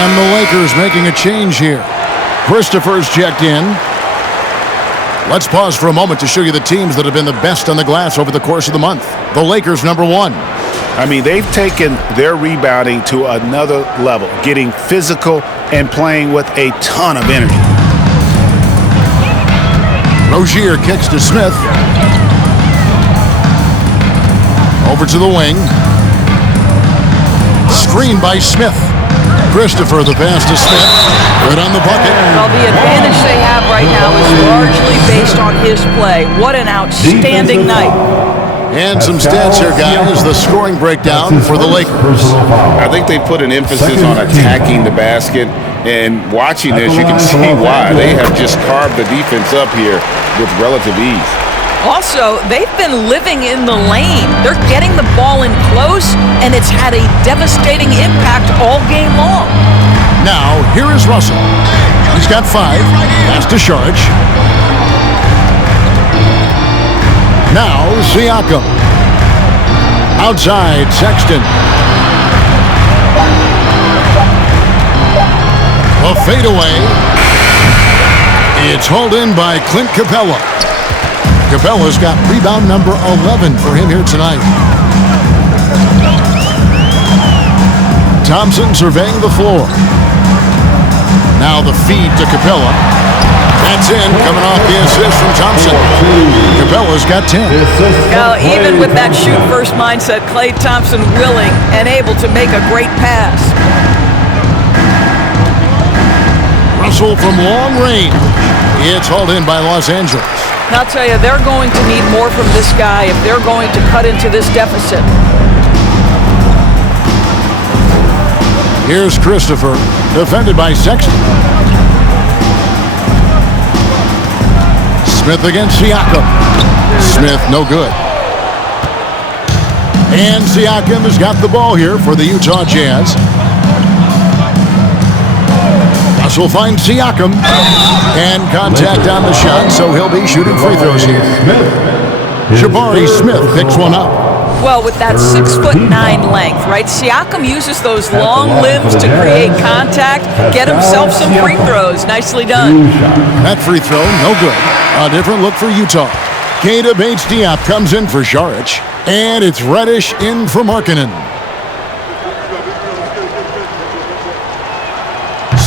And the Lakers making a change here. Christopher's checked in. Let's pause for a moment to show you the teams that have been the best on the glass over the course of the month. The Lakers, number 1. I mean, they've taken their rebounding to another level, getting physical and playing with a ton of energy. Rozier kicks to Smith. Over to the wing. Screen by Smith. Christopher the pass to Smith. Good on the bucket. Well, the advantage they have right now is largely based on his play. What an outstanding night. And some stats here, guys. The scoring breakdown for the Lakers. I think they put an emphasis on attacking the basket. And watching this, you can see why. They have just carved the defense up here with relative ease. Also, they've been living in the lane. They're getting the ball in close, and it's had a devastating impact all game long. Now, here is Russell. He's got 5. Pass to Saric. Now, Siakam. Outside, Sexton. A fadeaway. It's hauled in by Clint Capella. Capella's got rebound number 11 for him here tonight. Thompson surveying the floor. Now the feed to Capella. That's in, coming off the assist from Thompson. Capella's got 10. Now, even with that shoot-first mindset, Klay Thompson willing and able to make a great pass. Russell from long range. It's hauled in by Los Angeles. And I'll tell you, they're going to need more from this guy if they're going to cut into this deficit. Here's Christopher, defended by Sexton. Smith against Siakam. Smith, no good. And Siakam has got the ball here for the Utah Jazz. Russell finds Siakam. And contact on the shot, so he'll be shooting free throws here. Jabari Smith picks one up. Well, with that 6'9" length, right? Siakam uses those long limbs to create contact, get himself some free throws. Nicely done. That free throw, no good. A different look for Utah. Keita Bates-Diop comes in for Saric, and it's Reddish in for Markkanen.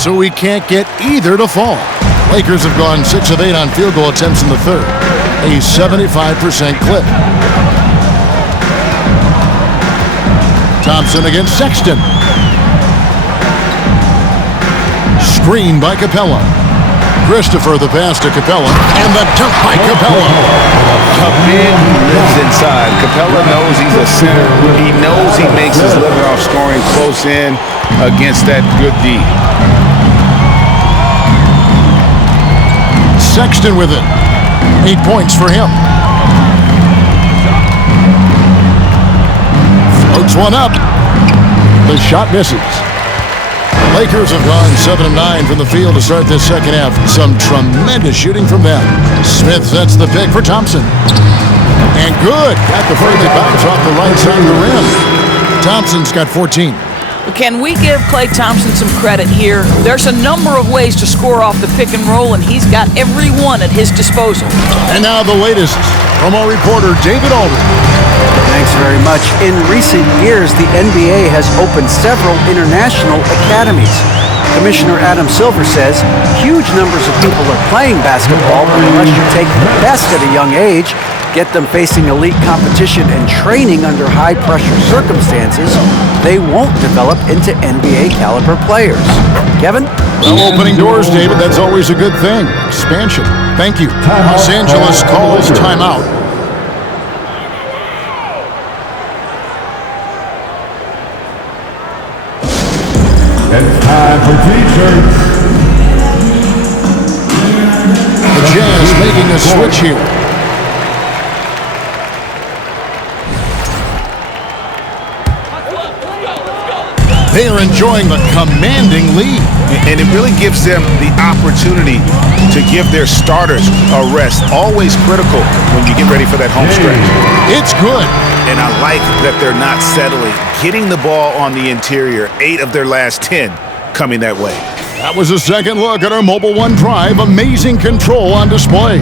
So we can't get either to fall. Lakers have gone 6 of 8 on field goal attempts in the third, a 75% clip. Thompson against Sexton. Screen by Capella. Christopher the pass to Capella, and the dunk by Capella. A big lives inside. Capella knows he's a center. He knows he makes his living off scoring close in against that good D. Sexton with it. 8 points for him. Floats one up. The shot misses. Lakers have gone 7 of 9 from the field to start this second half. Some tremendous shooting from them. Smith sets the pick for Thompson. And good. Got the friendly bounce off the right side of the rim. Thompson's got 14. Can we give Klay Thompson some credit here? There's a number of ways to score off the pick and roll, and he's got every one at his disposal. And now the latest from our reporter, David Aldridge. Thanks very much. In recent years, the NBA has opened several international academies. Commissioner Adam Silver says huge numbers of people are playing basketball, but unless you take the best at a young age, get them facing elite competition and training under high-pressure circumstances, they won't develop into NBA-caliber players. Kevin? Well, opening doors, David, that's always a good thing. Expansion. Thank you. Los Angeles calls timeout. It's time for T-shirts. The Jazz making a switch here. They are enjoying the commanding lead. And it really gives them the opportunity to give their starters a rest. Always critical when you get ready for that home stretch. It's good. And I like that they're not settling. Getting the ball on the interior, 8 of their last 10 coming that way. That was a second look at our Mobile One drive. Amazing control on display.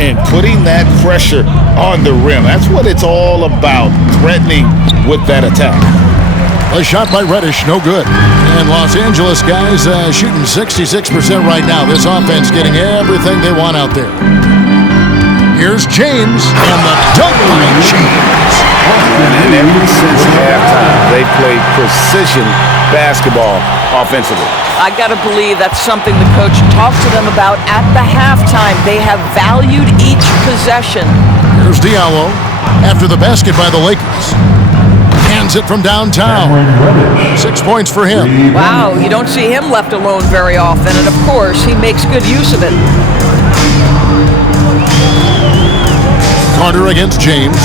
And putting that pressure on the rim. That's what it's all about, threatening with that attack. A shot by Reddish, no good. And Los Angeles guys shooting 66% right now. This offense getting everything they want out there. Here's James, and the dunk by James. And ever since halftime, they played precision basketball offensively. I got to believe that's something the coach talked to them about at the halftime. They have valued each possession. Here's Diallo. After the basket by the Lakers. Hands it from downtown. 6 points for him. Wow, you don't see him left alone very often, and of course, he makes good use of it. Carter against James.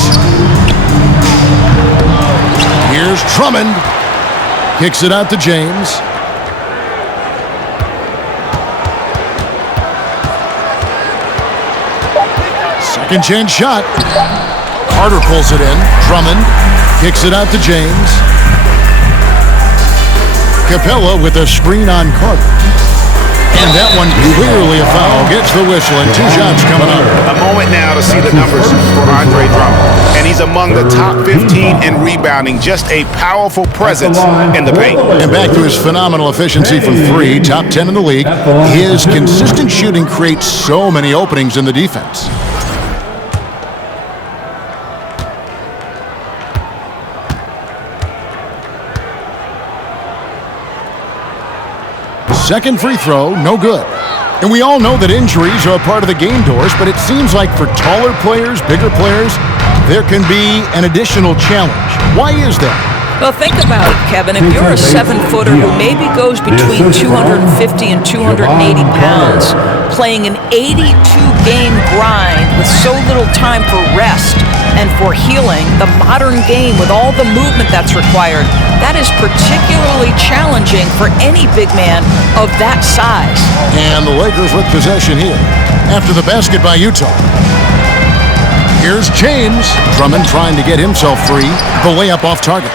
Here's Drummond. Kicks it out to James. Second chance shot. Carter pulls it in. Drummond kicks it out to James. Capella with a screen on Carter. And that one clearly a foul. Gets the whistle and 2 shots coming up. A moment now to see the numbers for Andre Drummond. And he's among the top 15 in rebounding. Just a powerful presence in the paint. And back to his phenomenal efficiency from 3, top 10 in the league. His consistent shooting creates so many openings in the defense. Second free throw, no good. And we all know that injuries are a part of the game, Doris, but it seems like for taller players, bigger players, there can be an additional challenge. Why is that? Well, think about it, Kevin. If you're a 7-footer who maybe goes between 250 and 280 pounds, playing an 82-game grind with so little time for rest and for healing, the modern game with all the movement that's required, that is particularly challenging for any big man of that size. And the Lakers with possession here after the basket by Utah. Here's James. Drummond trying to get himself free. The layup off target.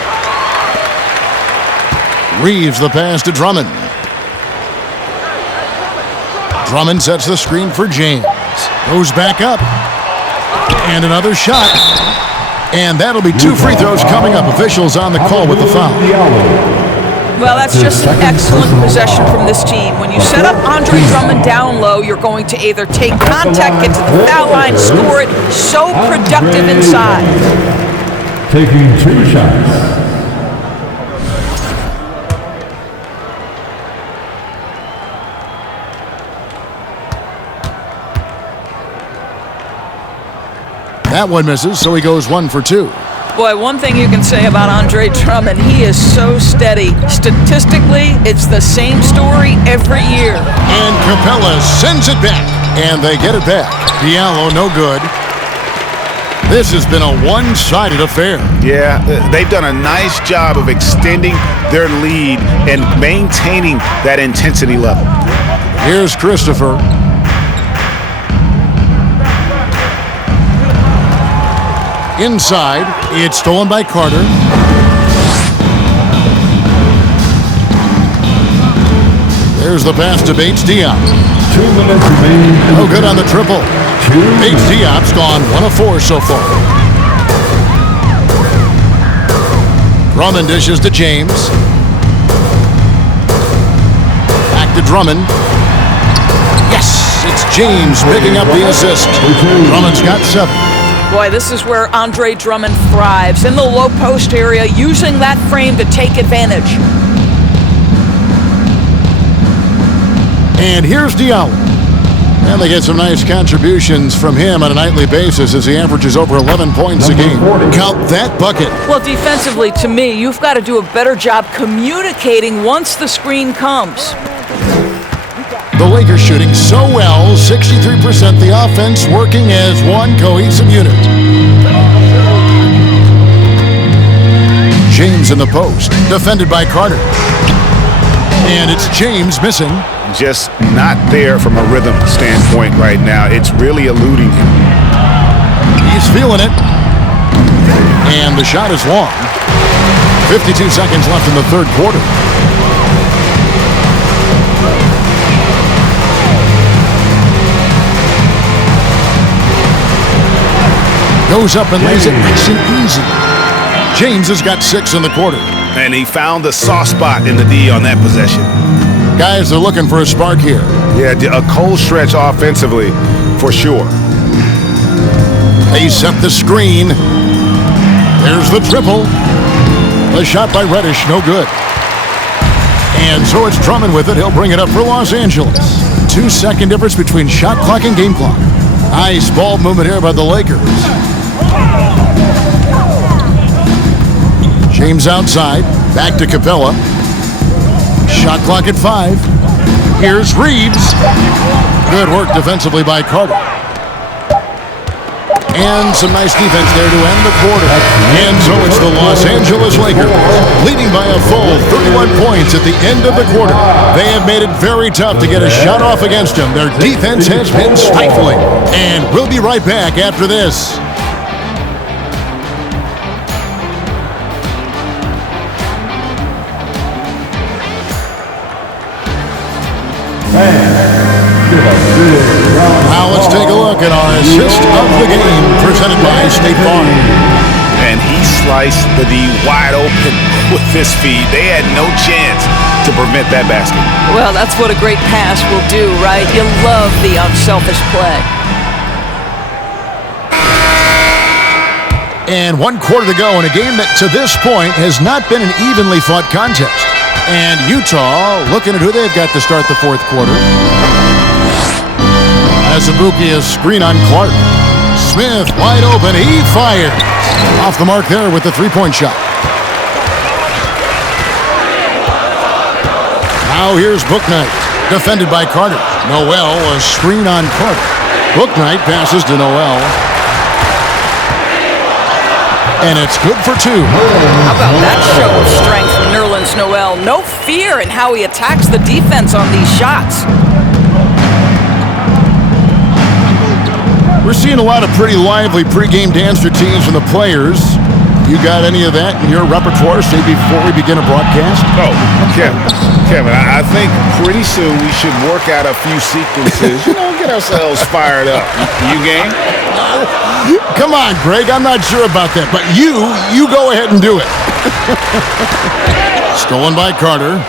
Reeves the pass to Drummond. Drummond sets the screen for James. Goes back up. And another shot. And that'll be 2 free throws coming up. Officials on the call with the foul. Well, that's just an excellent possession from this team. When you set up Andre Drummond down low, you're going to either take contact, get to the foul line, score it. So productive inside. Taking 2 shots. That one misses, so he goes 1 for 2. Boy, one thing you can say about Andre Drummond, he is so steady. Statistically, it's the same story every year. And Capella sends it back, and they get it back. Diallo, no good. This has been a one-sided affair. Yeah, they've done a nice job of extending their lead and maintaining that intensity level. Here's Christopher. Inside, it's stolen by Carter. There's the pass to Bates Diop. 2 minutes remaining. No good on the triple. Bates Diop's gone 1 of 4 so far. Drummond dishes to James. Back to Drummond. Yes, it's James picking up the assist. Drummond's got 7. Boy, this is where Andre Drummond thrives, in the low post area, using that frame to take advantage. And here's Diallo. And they get some nice contributions from him on a nightly basis as he averages over 11 points a game. Count that bucket. Well, defensively, to me, you've got to do a better job communicating once the screen comes. The Lakers shooting so well, 63%, the offense working as one cohesive unit. James in the post, defended by Carter. And it's James missing. Just not there from a rhythm standpoint right now. It's really eluding him. He's feeling it. And the shot is long. 52 seconds left in the third quarter. Goes up and lays it nice and easy. James has got 6 in the quarter. And he found the soft spot in the D on that possession. Guys are looking for a spark here. Yeah, a cold stretch offensively, for sure. They set the screen. There's the triple. The shot by Reddish, no good. And so it's Drummond with it. He'll bring it up for Los Angeles. 2-second difference between shot clock and game clock. Nice ball movement here by the Lakers. James outside. Back to Capella. Shot clock at 5. Here's Reeves. Good work defensively by Carter. And some nice defense there to end the quarter. And so it's the Los Angeles Lakers, leading by a full 31 points at the end of the quarter. They have made it very tough to get a shot off against them. Their defense has been stifling. And we'll be right back after this. Now let's take a look at our assist of the game presented by State Farm. And he sliced the D wide open with his feet. They had no chance to prevent that basket. Well, that's what a great pass will do, right? You love the unselfish play. And 1 quarter to go in a game that to this point has not been an evenly fought contest. And Utah looking at who they've got to start the 4th quarter. Azubuike a screen on Clark. Smith wide open. He fired. Off the mark there with the 3-point shot. Now here's Bouknight. Defended by Carter. Noel a screen on Carter. Bouknight passes to Noel. And it's good for 2. How about that show of strength from Nerlens Noel? No fear in how he attacks the defense on these shots. We're seeing a lot of pretty lively pregame dance routines from the players. You got any of that in your repertoire, say, before we begin a broadcast? Oh, Kevin, I think pretty soon we should work out a few sequences, get ourselves fired up. You game? Come on, Greg, I'm not sure about that, but you go ahead and do it. Stolen by Carter.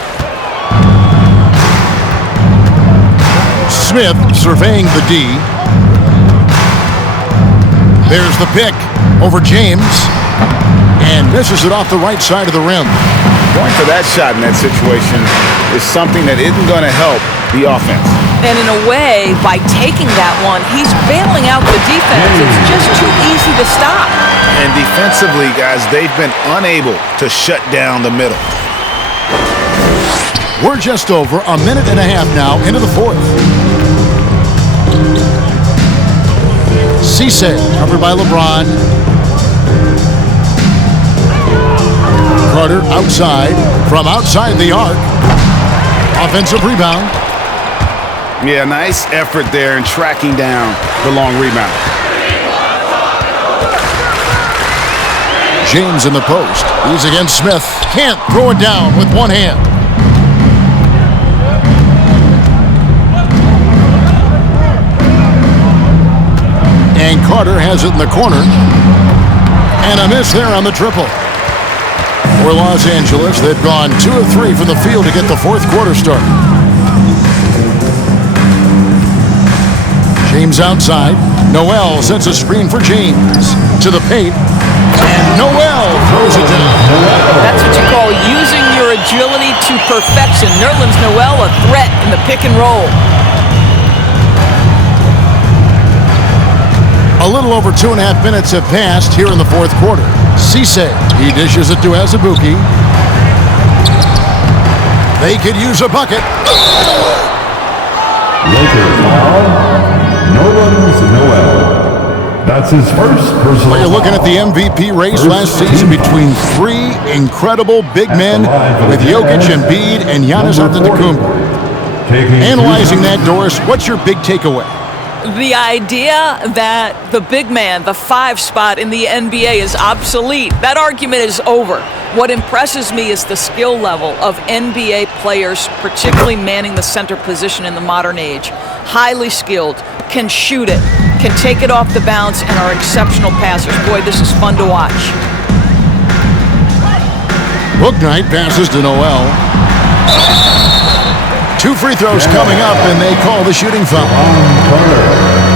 Smith surveying the D. There's the pick over James. And misses it off the right side of the rim. Going for that shot in that situation is something that isn't going to help the offense. And in a way, by taking that one, he's bailing out the defense. It's just too easy to stop. And defensively, guys, they've been unable to shut down the middle. We're just over a minute and a half now into the 4th. Cisse covered by LeBron. Carter outside, from outside the arc. Offensive rebound. Yeah, nice effort there in tracking down the long rebound. James in the post. He's against Smith. Can't throw it down with one hand. And Carter has it in the corner. And a miss there on the triple. For Los Angeles, they've gone 2 of 3 from the field to get the 4th quarter started. James outside. Noel sets a screen for James. To the paint. And Noel throws it down. That's what you call using your agility to perfection. Nerlens Noel a threat in the pick and roll. A little over 2.5 minutes have passed here in the 4th quarter. Cisse, he dishes it to Azubuike. They could use a bucket. Lakers foul. Nerlens Noel. That's his first personal. Well, you're looking at the MVP race last season between 3 incredible big men with Jokic, Embiid, and Giannis Antetokounmpo. Analyzing that, Doris, what's your big takeaway? The idea that the big man, the 5 spot in the NBA is obsolete, that argument is over. What impresses me is the skill level of NBA players, particularly manning the center position in the modern age. Highly skilled, can shoot it, can take it off the bounce, and are exceptional passers. Boy, this is fun to watch. Bouknight passes to Noel. 2 free throws coming up, and they call the shooting foul.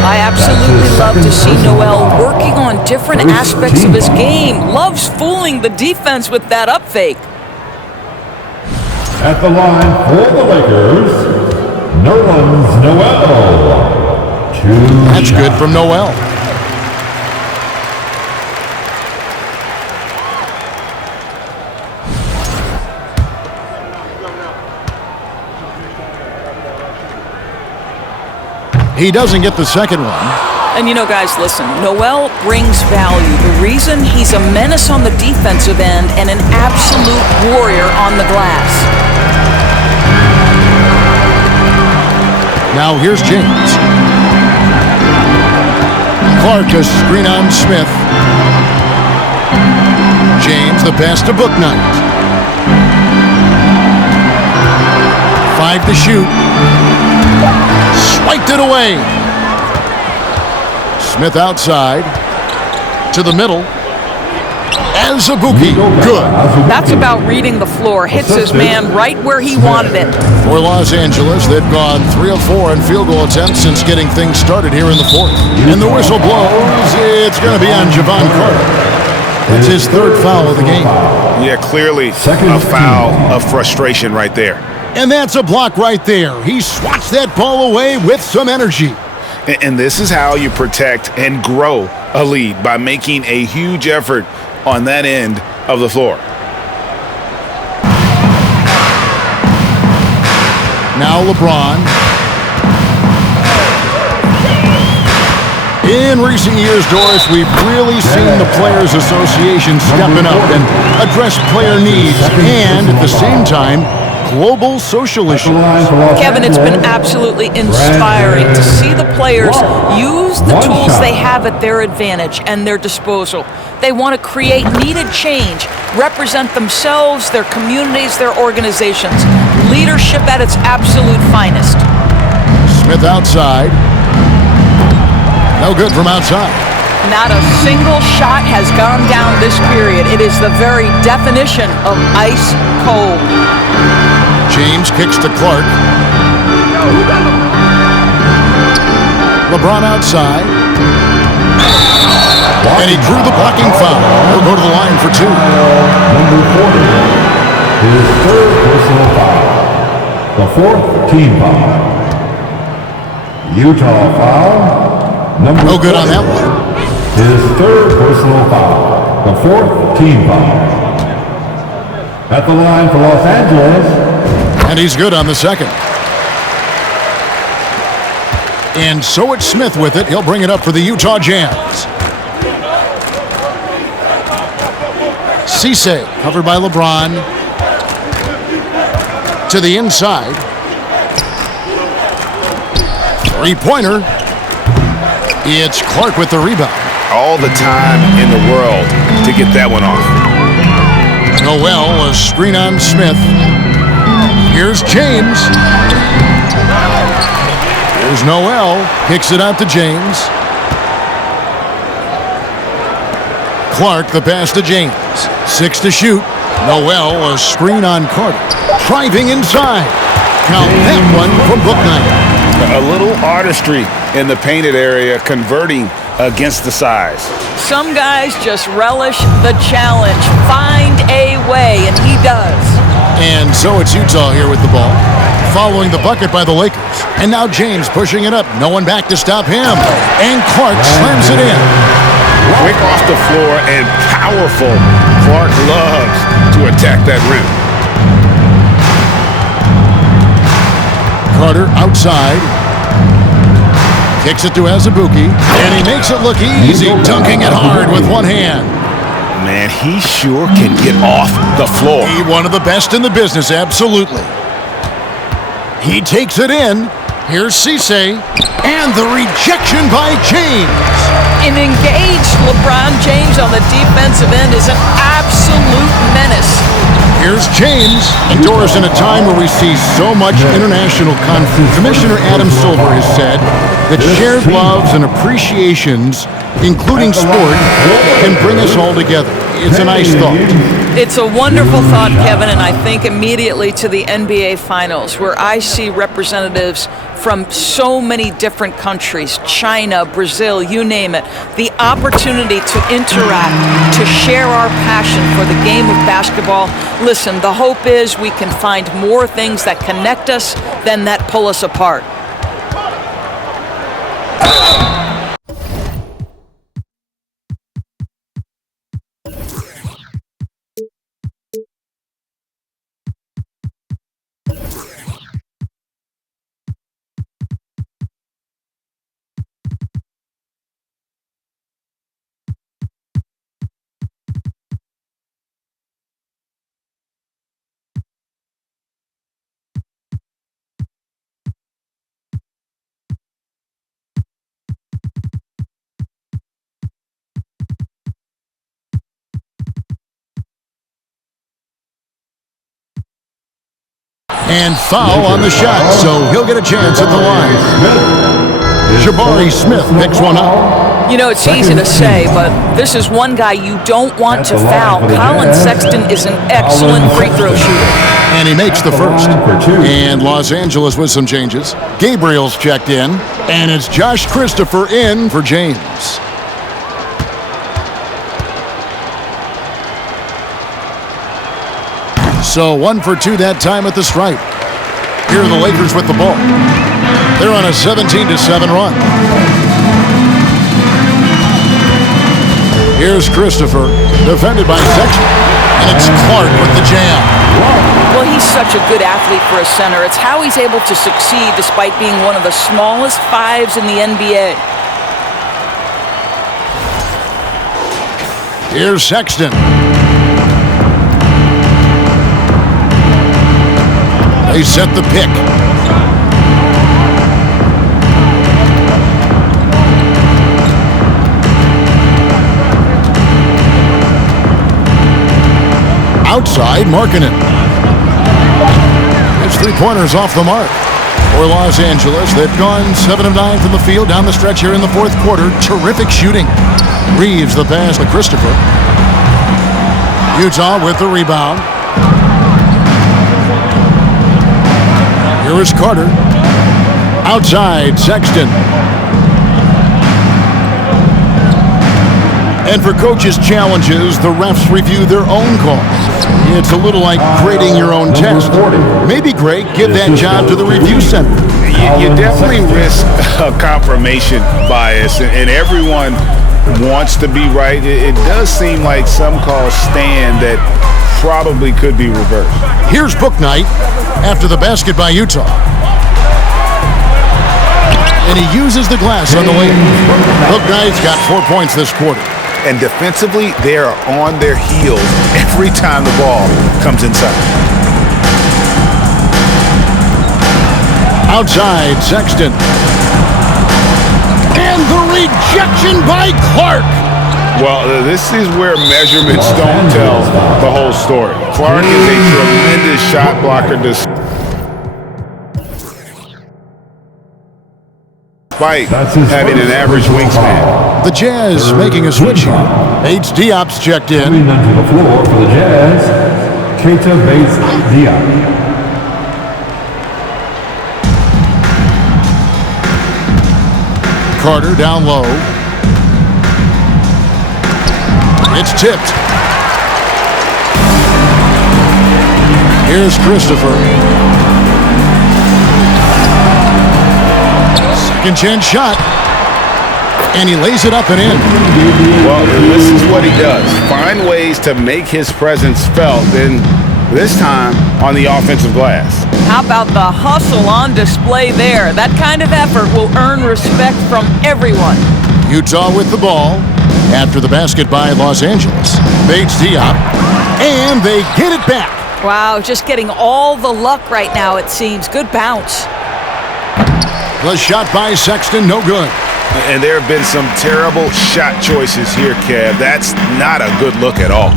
I absolutely love to see Noel working on different aspects of his game. Loves fooling the defense with that up fake. At the line for the Lakers, Nerlens Noel. That's good from Noel. He doesn't get the second one. And you know, guys, listen, Noel brings value. The reason he's a menace on the defensive end and an absolute warrior on the glass. Now here's James. Clark, a screen on Smith. James, the pass to Booknight. 5 to shoot. Swiped it away. Smith outside. To the middle. Azubuike, good. That's about reading the floor. Hits his man right where he wanted it. For Los Angeles, they've gone 3 of 4 in field goal attempts since getting things started here in the fourth. And the whistle blows. It's going to be on Javon Carter. That's his third foul of the game. Yeah, clearly a foul of frustration right there. And that's a block right there. He swats that ball away with some energy. And this is how you protect and grow a lead, by making a huge effort on that end of the floor. Now LeBron. In recent years, Doris, we've really seen the Players Association stepping up and address player needs and, at the same time, global social issues. Kevin, it's been absolutely inspiring to see the players use the tools they have at their advantage and their disposal. They want to create needed change, represent themselves, their communities, their organizations. Leadership at its absolute finest. Smith outside. No good from outside. Not a single shot has gone down this period. It is the very definition of ice cold. James kicks to Clark. LeBron outside. And he drew the blocking foul. He'll go to the line for 2. Number 40, his third personal foul. The fourth team foul. Utah foul. Number no good on that one. His third personal foul. The fourth team foul. At the line for Los Angeles. And he's good on the second. And so it's Smith with it. He'll bring it up for the Utah Jazz. Cisse, covered by LeBron. To the inside. Three-pointer. It's Clark with the rebound. All the time in the world to get that one off. Noel, a screen on Smith. Here's James. Here's Noel. Kicks it out to James. Clark, the pass to James. 6 to shoot. Noel, a screen on Carter. Driving inside. Count that one from Booknight. A little artistry in the painted area, converting against the size. Some guys just relish the challenge. Find a way, and he does. And so it's Utah here with the ball, following the bucket by the Lakers. And now James pushing it up. No one back to stop him. And Clark slams it in. Quick off the floor and powerful. Clark loves to attack that rim. Carter outside. Kicks it to Azubuike. And he makes it look easy, dunking it hard with one hand. Man, he sure can get off the floor. He one of the best in the business, absolutely. He takes it in. Here's Cisse. And the rejection by James. An engaged LeBron James on the defensive end is an absolute menace. Here's James. And Doris, in a time where we see so much international conflict, Commissioner Adam Silver has said that shared loves and appreciations, including sport, can bring us all together. It's a nice thought. It's a wonderful thought, Kevin, and I think immediately to the NBA Finals, where I see representatives from so many different countries, China, Brazil, you name it, the opportunity to interact, to share our passion for the game of basketball. Listen, the hope is we can find more things that connect us than that pull us apart. And foul on the shot, so he'll get a chance at the line. Jabari Smith picks one up. You know, it's easy to say, but this is one guy you don't want to foul. Colin Sexton is an excellent free throw shooter. And he makes the first. And Los Angeles with some changes. Gabriel's checked in, and it's Josh Christopher in for James. So 1 for 2 that time at the stripe. Here are the Lakers with the ball. They're on a 17-7 run. Here's Christopher, defended by Sexton. And it's Clark with the jam. Well, he's such a good athlete for a center. It's how he's able to succeed despite being one of the smallest fives in the NBA. Here's Sexton. They set the pick. Outside, Markkanen. It's 3-pointers off the mark for Los Angeles. They've gone 7 of 9 from the field down the stretch here in the fourth quarter. Terrific shooting. Reeves the pass to Christopher. Utah with the rebound. Here is Carter. Outside, Sexton. And for coaches' challenges, the refs review their own calls. It's a little like grading your own test. Maybe, Greg, give that job to the review center. You definitely risk a confirmation bias, and everyone wants to be right. It does seem like some calls stand that probably could be reversed. Here's Book Night after the basket by Utah. And he uses the glass on the wing. Book Knight's got 4 points this quarter. And defensively, they are on their heels every time the ball comes inside. Outside, Sexton. And the rejection by Clark. Well, this is where measurements don't tell the whole story. Clark is a tremendous shot blocker despite having an average wingspan. The Jazz making a switch here. H. Diop's checked in. Coming onto the floor for the Jazz, Keita Bates-Diop. Carter down low. It's tipped. Here's Christopher. Second chance shot. And he lays it up and in. Well, this is what he does. Find ways to make his presence felt, and this time on the offensive glass. How about the hustle on display there? That kind of effort will earn respect from everyone. Utah with the ball after the basket by Los Angeles. Bates-Diop, and they get it back. Wow, just getting all the luck right now, it seems. Good bounce. The shot by Sexton, no good. And there have been some terrible shot choices here, Kev. That's not a good look at all.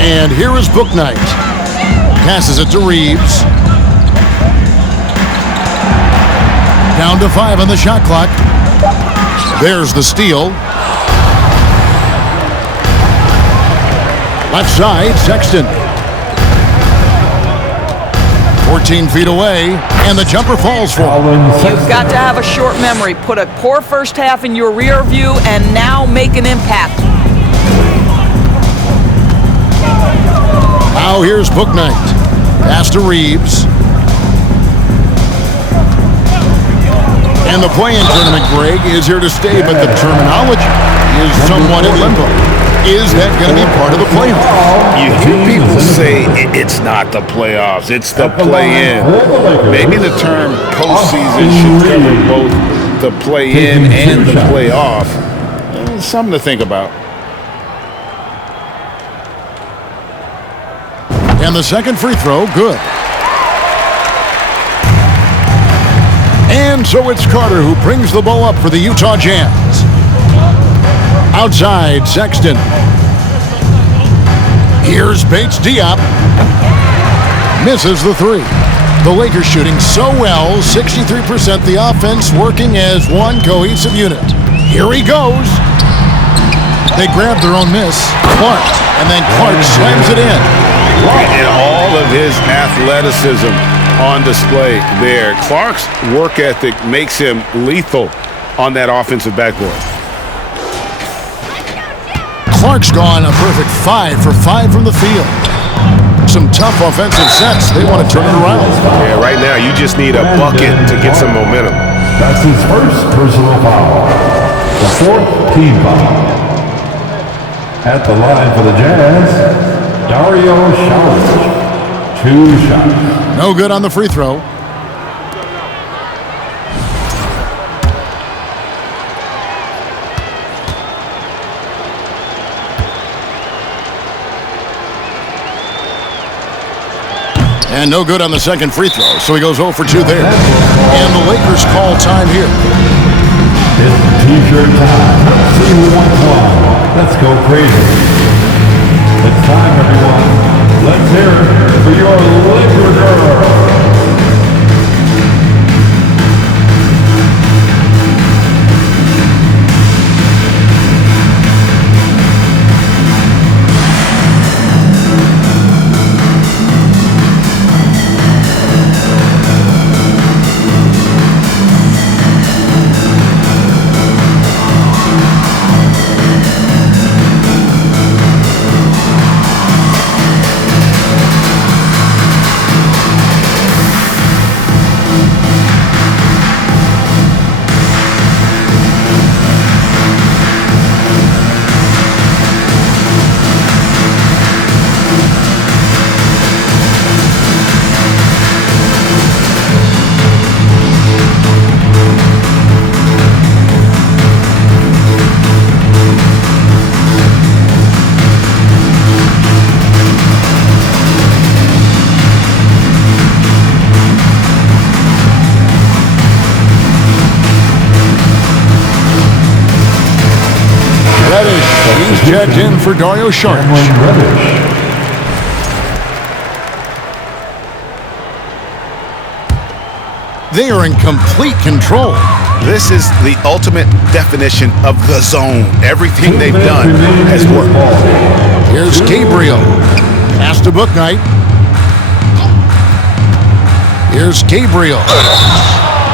And here is Book Night. Passes it to Reeves. Down to 5 on the shot clock. There's the steal. Left side, Sexton. 14 feet away, and the jumper falls for him. You've got to have a short memory. Put a poor first half in your rear view and now make an impact. Now here's Book Night. Pass to Reeves. And the play-in tournament, Greg, is here to stay, but the terminology is somewhat in limbo. Is that going to be part of the playoffs? You hear people say it's not the playoffs, it's the play-in. Maybe the term postseason should cover both the play-in and the playoff. Something to think about. And the second free throw, good. And so it's Carter who brings the ball up for the Utah Jazz. Outside, Sexton. Here's Bates Diop. Misses the three. The Lakers shooting so well, 63%, the offense working as one cohesive unit. Here he goes. They grab their own miss. Clark, and then Clark slams it in. And all of his athleticism on display there. Clark's work ethic makes him lethal on that offensive backboard. Clark's gone a perfect 5 for 5 from the field. Some tough offensive sets. They want to turn it around. Yeah, right now you just need a bucket to get some momentum. That's his first personal foul. The fourth team foul. At the line for the Jazz, Dario Saric. 2 shots. No good on the free throw. And no good on the second free throw, so he goes 0 for 2 there. And the Lakers call time here. It's t-shirt time. See who wants one. Let's go crazy. It's time, everyone. Let's hear it for your Laker girl. He's checked in for Dario Saric. They are in complete control. This is the ultimate definition of the zone. Everything they've done has worked. Here's Gabriel. Pass to Bouknight. Here's Gabriel.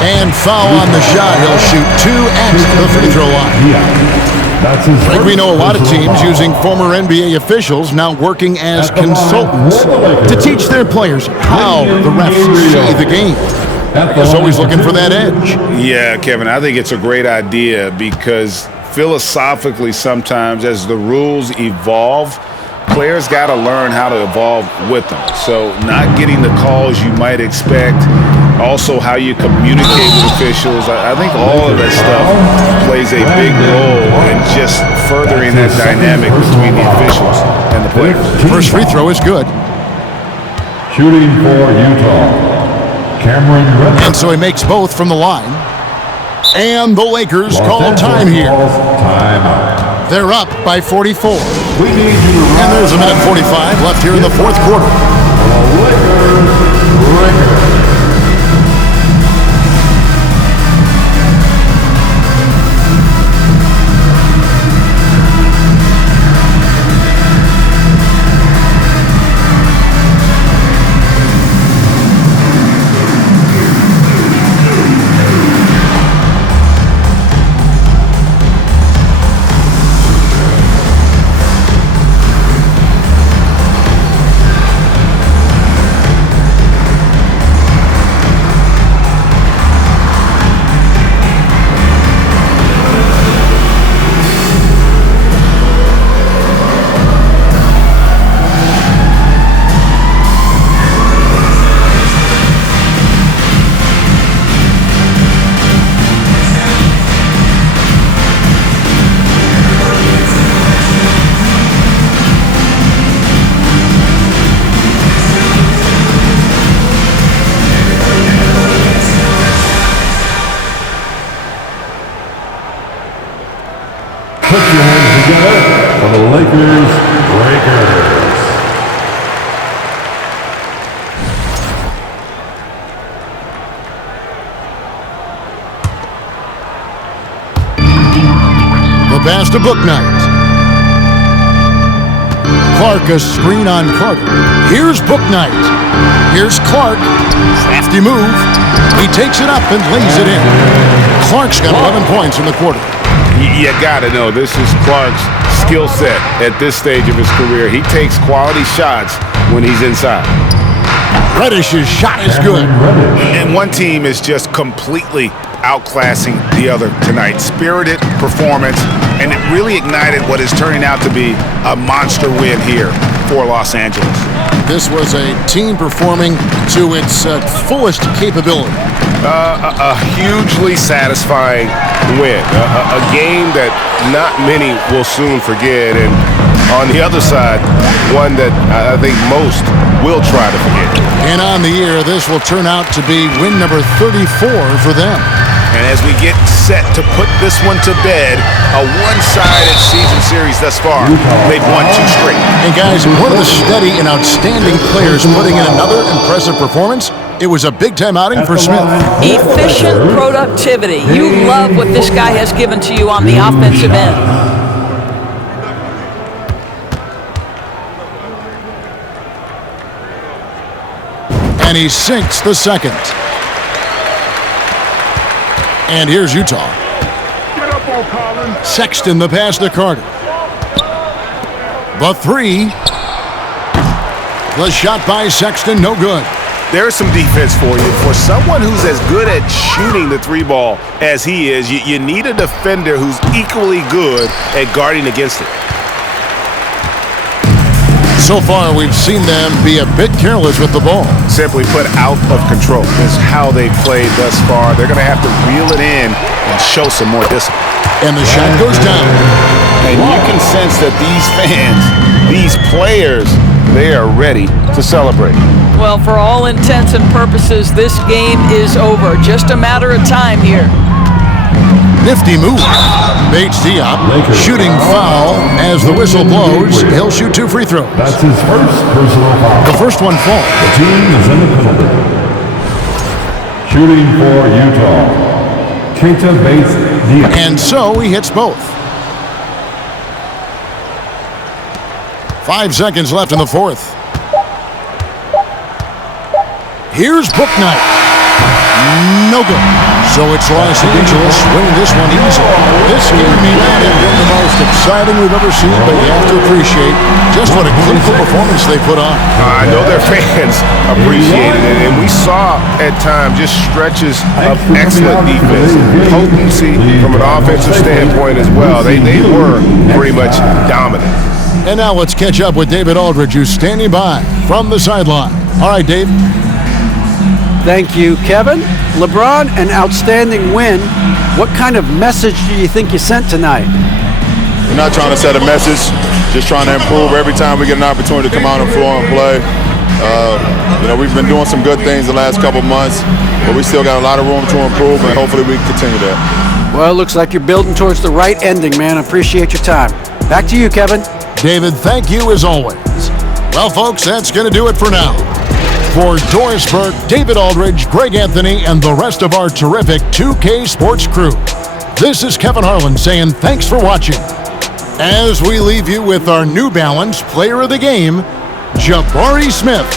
And foul on the shot. He'll shoot 2 at the free throw line. Greg, we know a lot of teams using former NBA officials now working as consultants to teach their players how the refs see the game. He's always looking for that edge. Yeah, Kevin, I think it's a great idea because philosophically sometimes as the rules evolve, players got to learn how to evolve with them. So not getting the calls you might expect, also how you communicate with officials. I think all of that stuff plays a big role in just furthering that dynamic between the officials and the players. First free throw is good. Shooting for Utah, Cameron Reddish. And so he makes both from the line. And the Lakers call time here. Timeout. They're up by 44. We need you to And there's a minute 45 left here in the fourth quarter. Lakers. Put your hands together for the Lakers Breakers. The pass to Booknight. Clark a screen on Carter. Here's Booknight. Here's Clark. Crafty move. He takes it up and lays it in. Clark's got 11 points in the quarter. You got to know, this is Clark's skill set at this stage of his career. He takes quality shots when he's inside. Reddish's shot is good. And one team is just completely outclassing the other tonight. Spirited performance, and it really ignited what is turning out to be a monster win here for Los Angeles. This was a team performing to its fullest capability. A hugely satisfying win. A game that not many will soon forget. And on the other side, one that I think most will try to forget. And on the year, this will turn out to be win number 34 for them. And as we get set to put this one to bed, a one-sided season series thus far, they've won 2 straight. And guys, one of the steady and outstanding players putting in another impressive performance, it was a big-time outing for Smith. Efficient productivity. You love what this guy has given to you on the offensive end. And he sinks the second. And here's Utah. Sexton the pass to Carter. The 3. The shot by Sexton, no good. There's some defense for you. For someone who's as good at shooting the 3 ball as he is, you need a defender who's equally good at guarding against it. So far, we've seen them be a bit careless with the ball. Simply put, out of control is how they've played thus far. They're going to have to reel it in and show some more discipline. And the shot goes down. And you can sense that these fans, these players, they are ready to celebrate. Well, for all intents and purposes, this game is over. Just a matter of time here. Nifty move. Bates Diop, shooting foul as the whistle blows. He'll shoot 2 free throws. That's his first personal foul. The first one falls. The team is in the penalty. Shooting for Utah, Keita Bates Diop. And so he hits both. 5 seconds left in the fourth. Here's Booknight. No good. So it's Los Angeles winning this one easily. This game may not have been the most exciting we've ever seen, but you have to appreciate just what a clinical performance they put on. I know their fans appreciated it, and we saw at times just stretches of excellent defense, potency from an offensive standpoint as well. They were pretty much dominant. And now let's catch up with David Aldridge, who's standing by from the sideline. All right, Dave. Thank you, Kevin. LeBron, an outstanding win. What kind of message do you think you sent tonight? We're not trying to set a message, just trying to improve every time we get an opportunity to come out on the floor and play. We've been doing some good things the last couple months, but we still got a lot of room to improve, and hopefully we can continue that. Well, it looks like you're building towards the right ending, man. I appreciate your time. Back to you, Kevin. David, thank you as always. Well, folks, that's going to do it for now. For Doris Burke, David Aldridge, Greg Anthony, and the rest of our terrific 2K Sports crew, this is Kevin Harlan saying thanks for watching. As we leave you with our New Balance Player of the Game, Jabari Smith.